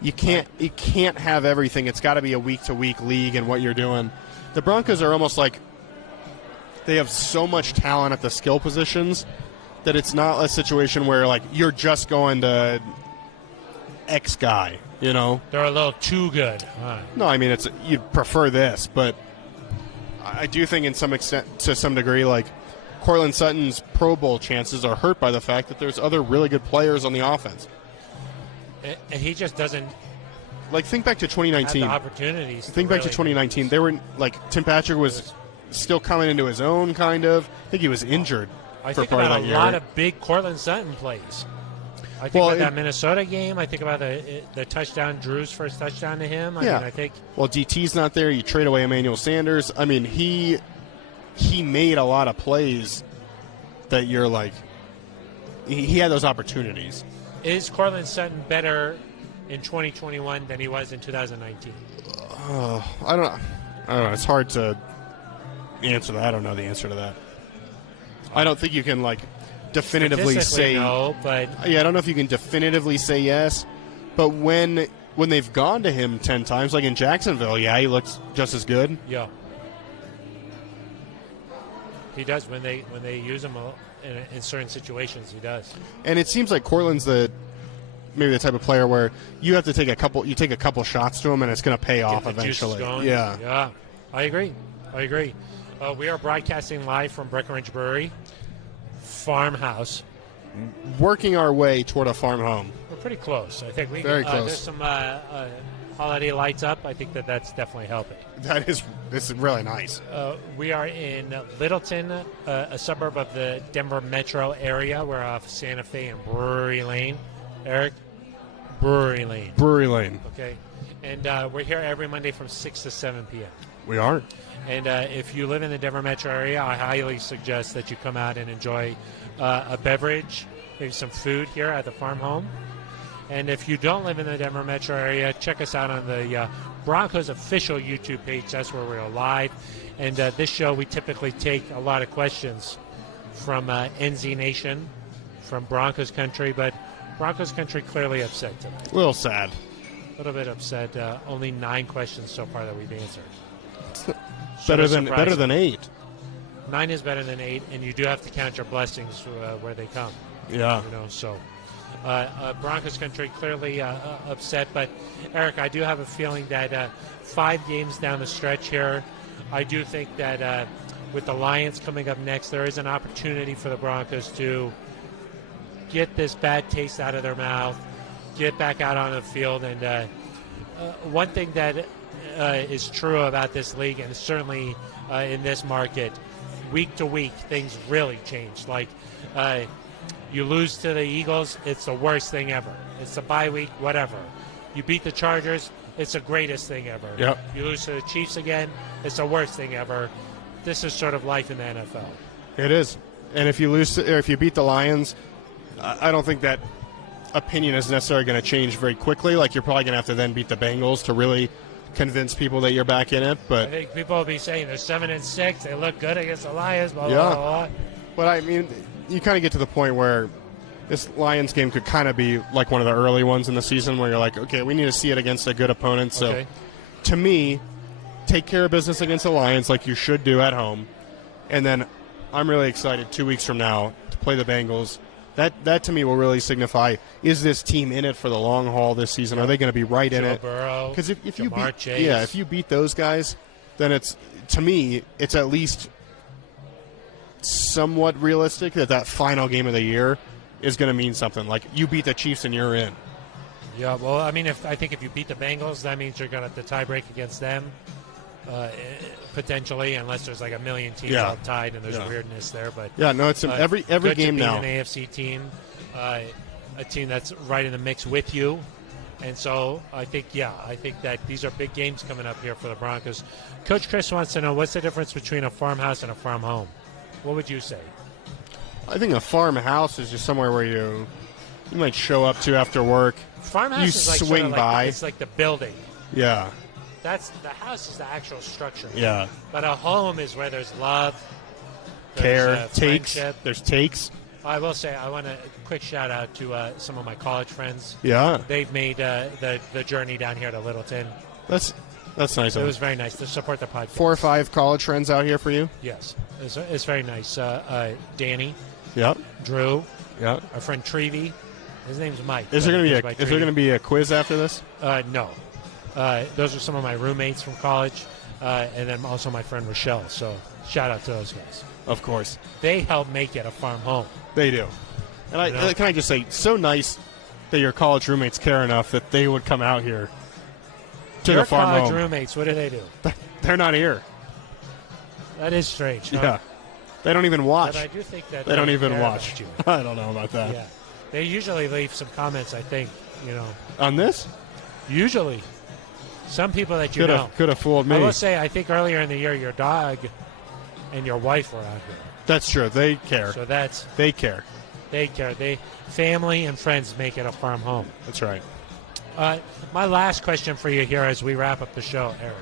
You can't have everything. It's got to be a week-to-week league and what you're doing. The Broncos are almost like they have so much talent at the skill positions that it's not a situation where like you're just going to X guy, you know? They're a little too good. No, I mean, you'd prefer this, but I do think in some extent, to some degree, like Cortland Sutton's Pro Bowl chances are hurt by the fact that there's other really good players on the offense. And he just doesn't. Like, think back to 2019. Have the opportunities. Think back to 2019. They were like Tim Patrick was still coming into his own, kind of. I think he was injured for part of that year. I think about a lot of big Cortland Sutton plays. I think about that Minnesota game. I think about the touchdown, Drew's first touchdown to him. I think. Well, DT's not there. You trade away Emmanuel Sanders. I mean, he made a lot of plays that you're like. He had those opportunities. Is Cortland Sutton better in 2021 than he was in 2019? I don't know. It's hard to answer that. I don't know the answer to that. I don't think you can like definitively say no, but I don't know if you can definitively say yes. But when they've gone to him 10 times, like in Jacksonville, he looks just as good. Yeah, he does when they use him in certain situations. He does. And it seems like Cortland's maybe the type of player where you have to take a couple shots to him, and it's going to pay off eventually. Yeah, I agree. We are broadcasting live from Breckenridge Brewery farmhouse. Working our way toward a farm home. We're pretty close. I think very close. There's some holiday lights up. I think that's definitely helping. This is really nice. We are in Littleton, a suburb of the Denver metro area. We're off Santa Fe and Brewery Lane. Eric? Brewery Lane. Okay. And we're here every Monday from 6 to 7 p.m. We are. And if you live in the Denver metro area, I highly suggest that you come out and enjoy a beverage, maybe some food here at the farm home. And if you don't live in the Denver metro area, check us out on the Broncos official YouTube page. That's where we're live. And this show, we typically take a lot of questions from NZ Nation, from Broncos country, but Broncos country clearly upset tonight. A little sad. A little bit upset. Only 9 questions so far that we've answered. Better than 8. 9 is better than 8, and you do have to count your blessings where they come. Yeah. Broncos country clearly upset, but Eric, I do have a feeling that 5 games down the stretch here, I do think that with the Lions coming up next, there is an opportunity for the Broncos to get this bad taste out of their mouth, get back out on the field, and one thing that is true about this league, and certainly in this market, week to week, things really change. Like, you lose to the Eagles, it's the worst thing ever. It's a bye week, whatever. You beat the Chargers, it's the greatest thing ever. Yep. You lose to the Chiefs again, it's the worst thing ever. This is sort of life in the NFL. It is. And if you if you beat the Lions, I don't think that opinion is necessarily going to change very quickly. Like, you're probably going to have to then beat the Bengals to really convince people that you're back in it. But I think people will be saying they're 7-6. They look good against the Lions. Blah blah blah. But I mean, you kind of get to the point where this Lions game could kind of be like one of the early ones in the season where you're like, okay, we need to see it against a good opponent. So, to me, take care of business against the Lions like you should do at home. And then I'm really excited 2 weeks from now to play the Bengals. That to me will really signify, is this team in it for the long haul this season? Are they going to be right in it? Because if you beat those guys, then it's, to me, it's at least somewhat realistic that final game of the year is going to mean something. Like, you beat the Chiefs and you're in. Yeah, well, I mean, I think if you beat the Bengals, that means you're going to have to tie break against them, potentially, unless there's like a million teams all tied and there's weirdness there. But it's every game now. An AFC team, a team that's right in the mix with you, and so I think that these are big games coming up here for the Broncos. Coach Chris wants to know, what's the difference between a farmhouse and a farm home? What would you say? I think a farmhouse is just somewhere where you might show up to after work. Farmhouse you is like swing sort of by. It's like the building. Yeah. That's the house is the actual structure. Yeah. But a home is where there's love, care, takes. Friendship. There's takes. I will say, I want a quick shout out to some of my college friends. Yeah. They've made the journey down here to Littleton. That's nice. It was very nice to support the podcast. 4 or 5 college friends out here for you? Yes. It's very nice. Danny. Yep. Drew. Yep. Our friend Trevi. His name's Mike. Is there going to be a quiz after this? No. Those are some of my roommates from college, and then also my friend Rochelle. So shout out to those guys. Of course. They help make it a farm home. They do. And can I just say, so nice that your college roommates care enough that they would come out here to your the farm home. Your college roommates, what do they do? They're not here. That is strange. Huh? Yeah. They don't even watch. But I do think that they don't even watch. You. I don't know about that. Yeah. They usually leave some comments, I think, On this? Usually. Some people that you could have fooled me. I will say, I think earlier in the year, your dog and your wife were out here. That's true. They care. So they care. They care. Family and friends make it a farm home. That's right. My last question for you here as we wrap up the show, Eric.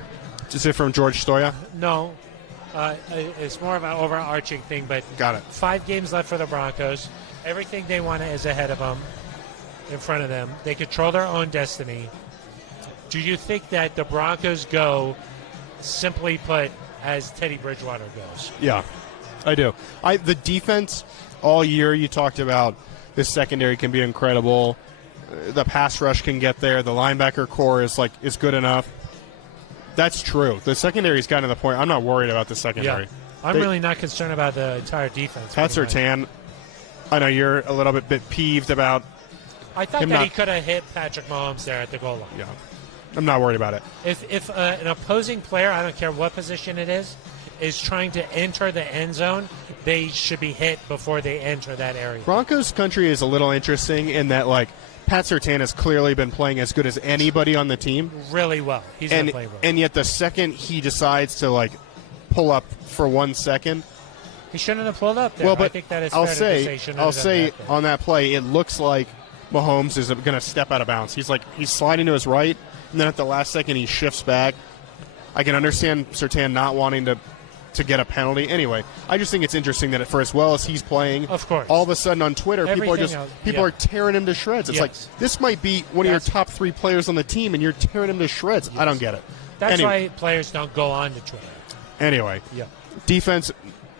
Is it from George Stoya? No. It's more of an overarching thing, but got it. 5 games left for the Broncos. Everything they want is ahead of them, in front of them. They control their own destiny. Do you think that the Broncos go, simply put, as Teddy Bridgewater goes? Yeah, I do. The defense all year, you talked about this secondary can be incredible. The pass rush can get there. The linebacker core is good enough. That's true. The secondary's gotten to the point. I'm not worried about the secondary. Yeah. I'm really not concerned about the entire defense. Pat Surtain, I know you're a little bit peeved about. I thought that he could have hit Patrick Mahomes there at the goal line. Yeah. I'm not worried about it. If an opposing player, I don't care what position it is trying to enter the end zone, they should be hit before they enter that area. Broncos country is a little interesting in that, Pat Surtain has clearly been playing as good as anybody on the team. Really well. He's been playing well. And yet the second he decides to, pull up for 1 second. He shouldn't have pulled up there. Well, but I think that is I'll say on that play, it looks like Mahomes is going to step out of bounds. He's sliding to his right, and then at the last second he shifts back. I can understand Surtain not wanting to get a penalty. Anyway, I just think it's interesting that for as well as he's playing, of course, all of a sudden on Twitter, people are tearing him to shreds. It's this might be one of your top 3 players on the team, and you're tearing him to shreds. Yes. I don't get it. That's why players don't go on to Twitter. Anyway, defense,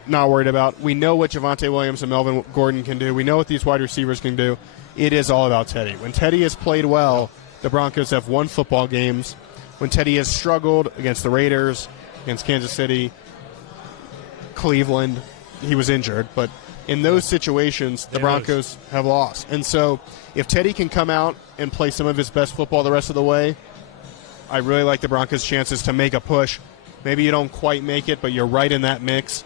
not worried about. We know what Javonte Williams and Melvin Gordon can do. We know what these wide receivers can do. It is all about Teddy. When Teddy has played well, the Broncos have won football games. When Teddy has struggled against the Raiders, against Kansas City, Cleveland, he was injured, but in those situations, the Broncos have lost. And so if Teddy can come out and play some of his best football the rest of the way, I really like the Broncos' chances to make a push. Maybe you don't quite make it, but you're right in that mix.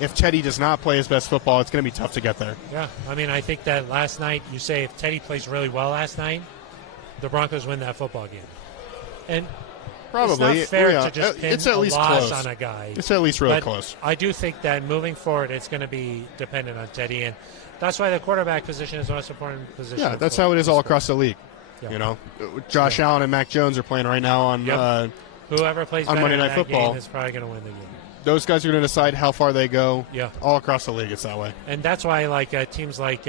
If Teddy does not play his best football, it's going to be tough to get there. Yeah, I mean, I think that last night, you say if Teddy plays really well last night, the Broncos win that football game. And probably it's not fair to just pin it's at least loss close on a guy. It's at least really but close. I do think that moving forward, it's going to be dependent on Teddy, and that's why the quarterback position is the most important position. Yeah, that's how it is all across the league. Yeah. Josh Allen and Mac Jones are playing right now on whoever plays on better Monday in Night that Football game is probably going to win the game. Those guys are going to decide how far they go. Yeah, all across the league, it's that way. And that's why, teams like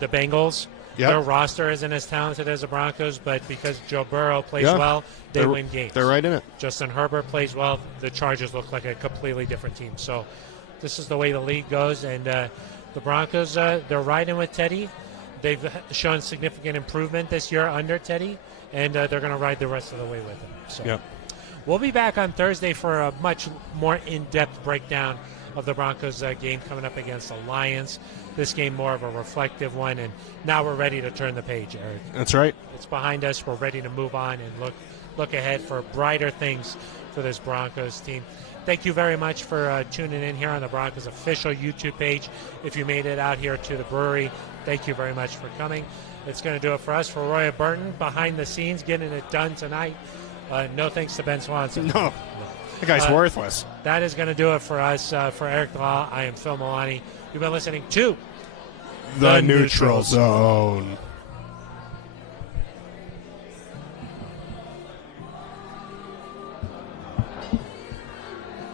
the Bengals. Yep. Their roster isn't as talented as the Broncos, but because Joe Burrow plays well, they win games. They're right in it. Justin Herbert plays well. The Chargers look like a completely different team. So this is the way the league goes. And the Broncos, they're riding with Teddy. They've shown significant improvement this year under Teddy, and they're going to ride the rest of the way with him. So we'll be back on Thursday for a much more in-depth breakdown of the Broncos game coming up against the Lions. This game more of a reflective one, and now we're ready to turn the page, Eric. That's right. It's behind us. We're ready to move on and look ahead for brighter things for this Broncos team. Thank you very much for tuning in here on the Broncos official YouTube page. If you made it out here to the brewery, thank you very much for coming. It's going to do it for us. For Roy Burton, behind the scenes, getting it done tonight. No thanks to Ben Swanson. No. The guy's worthless. That is going to do it for us. For Eric Law, I am Phil Milani. You've been listening to The Neutral Zone.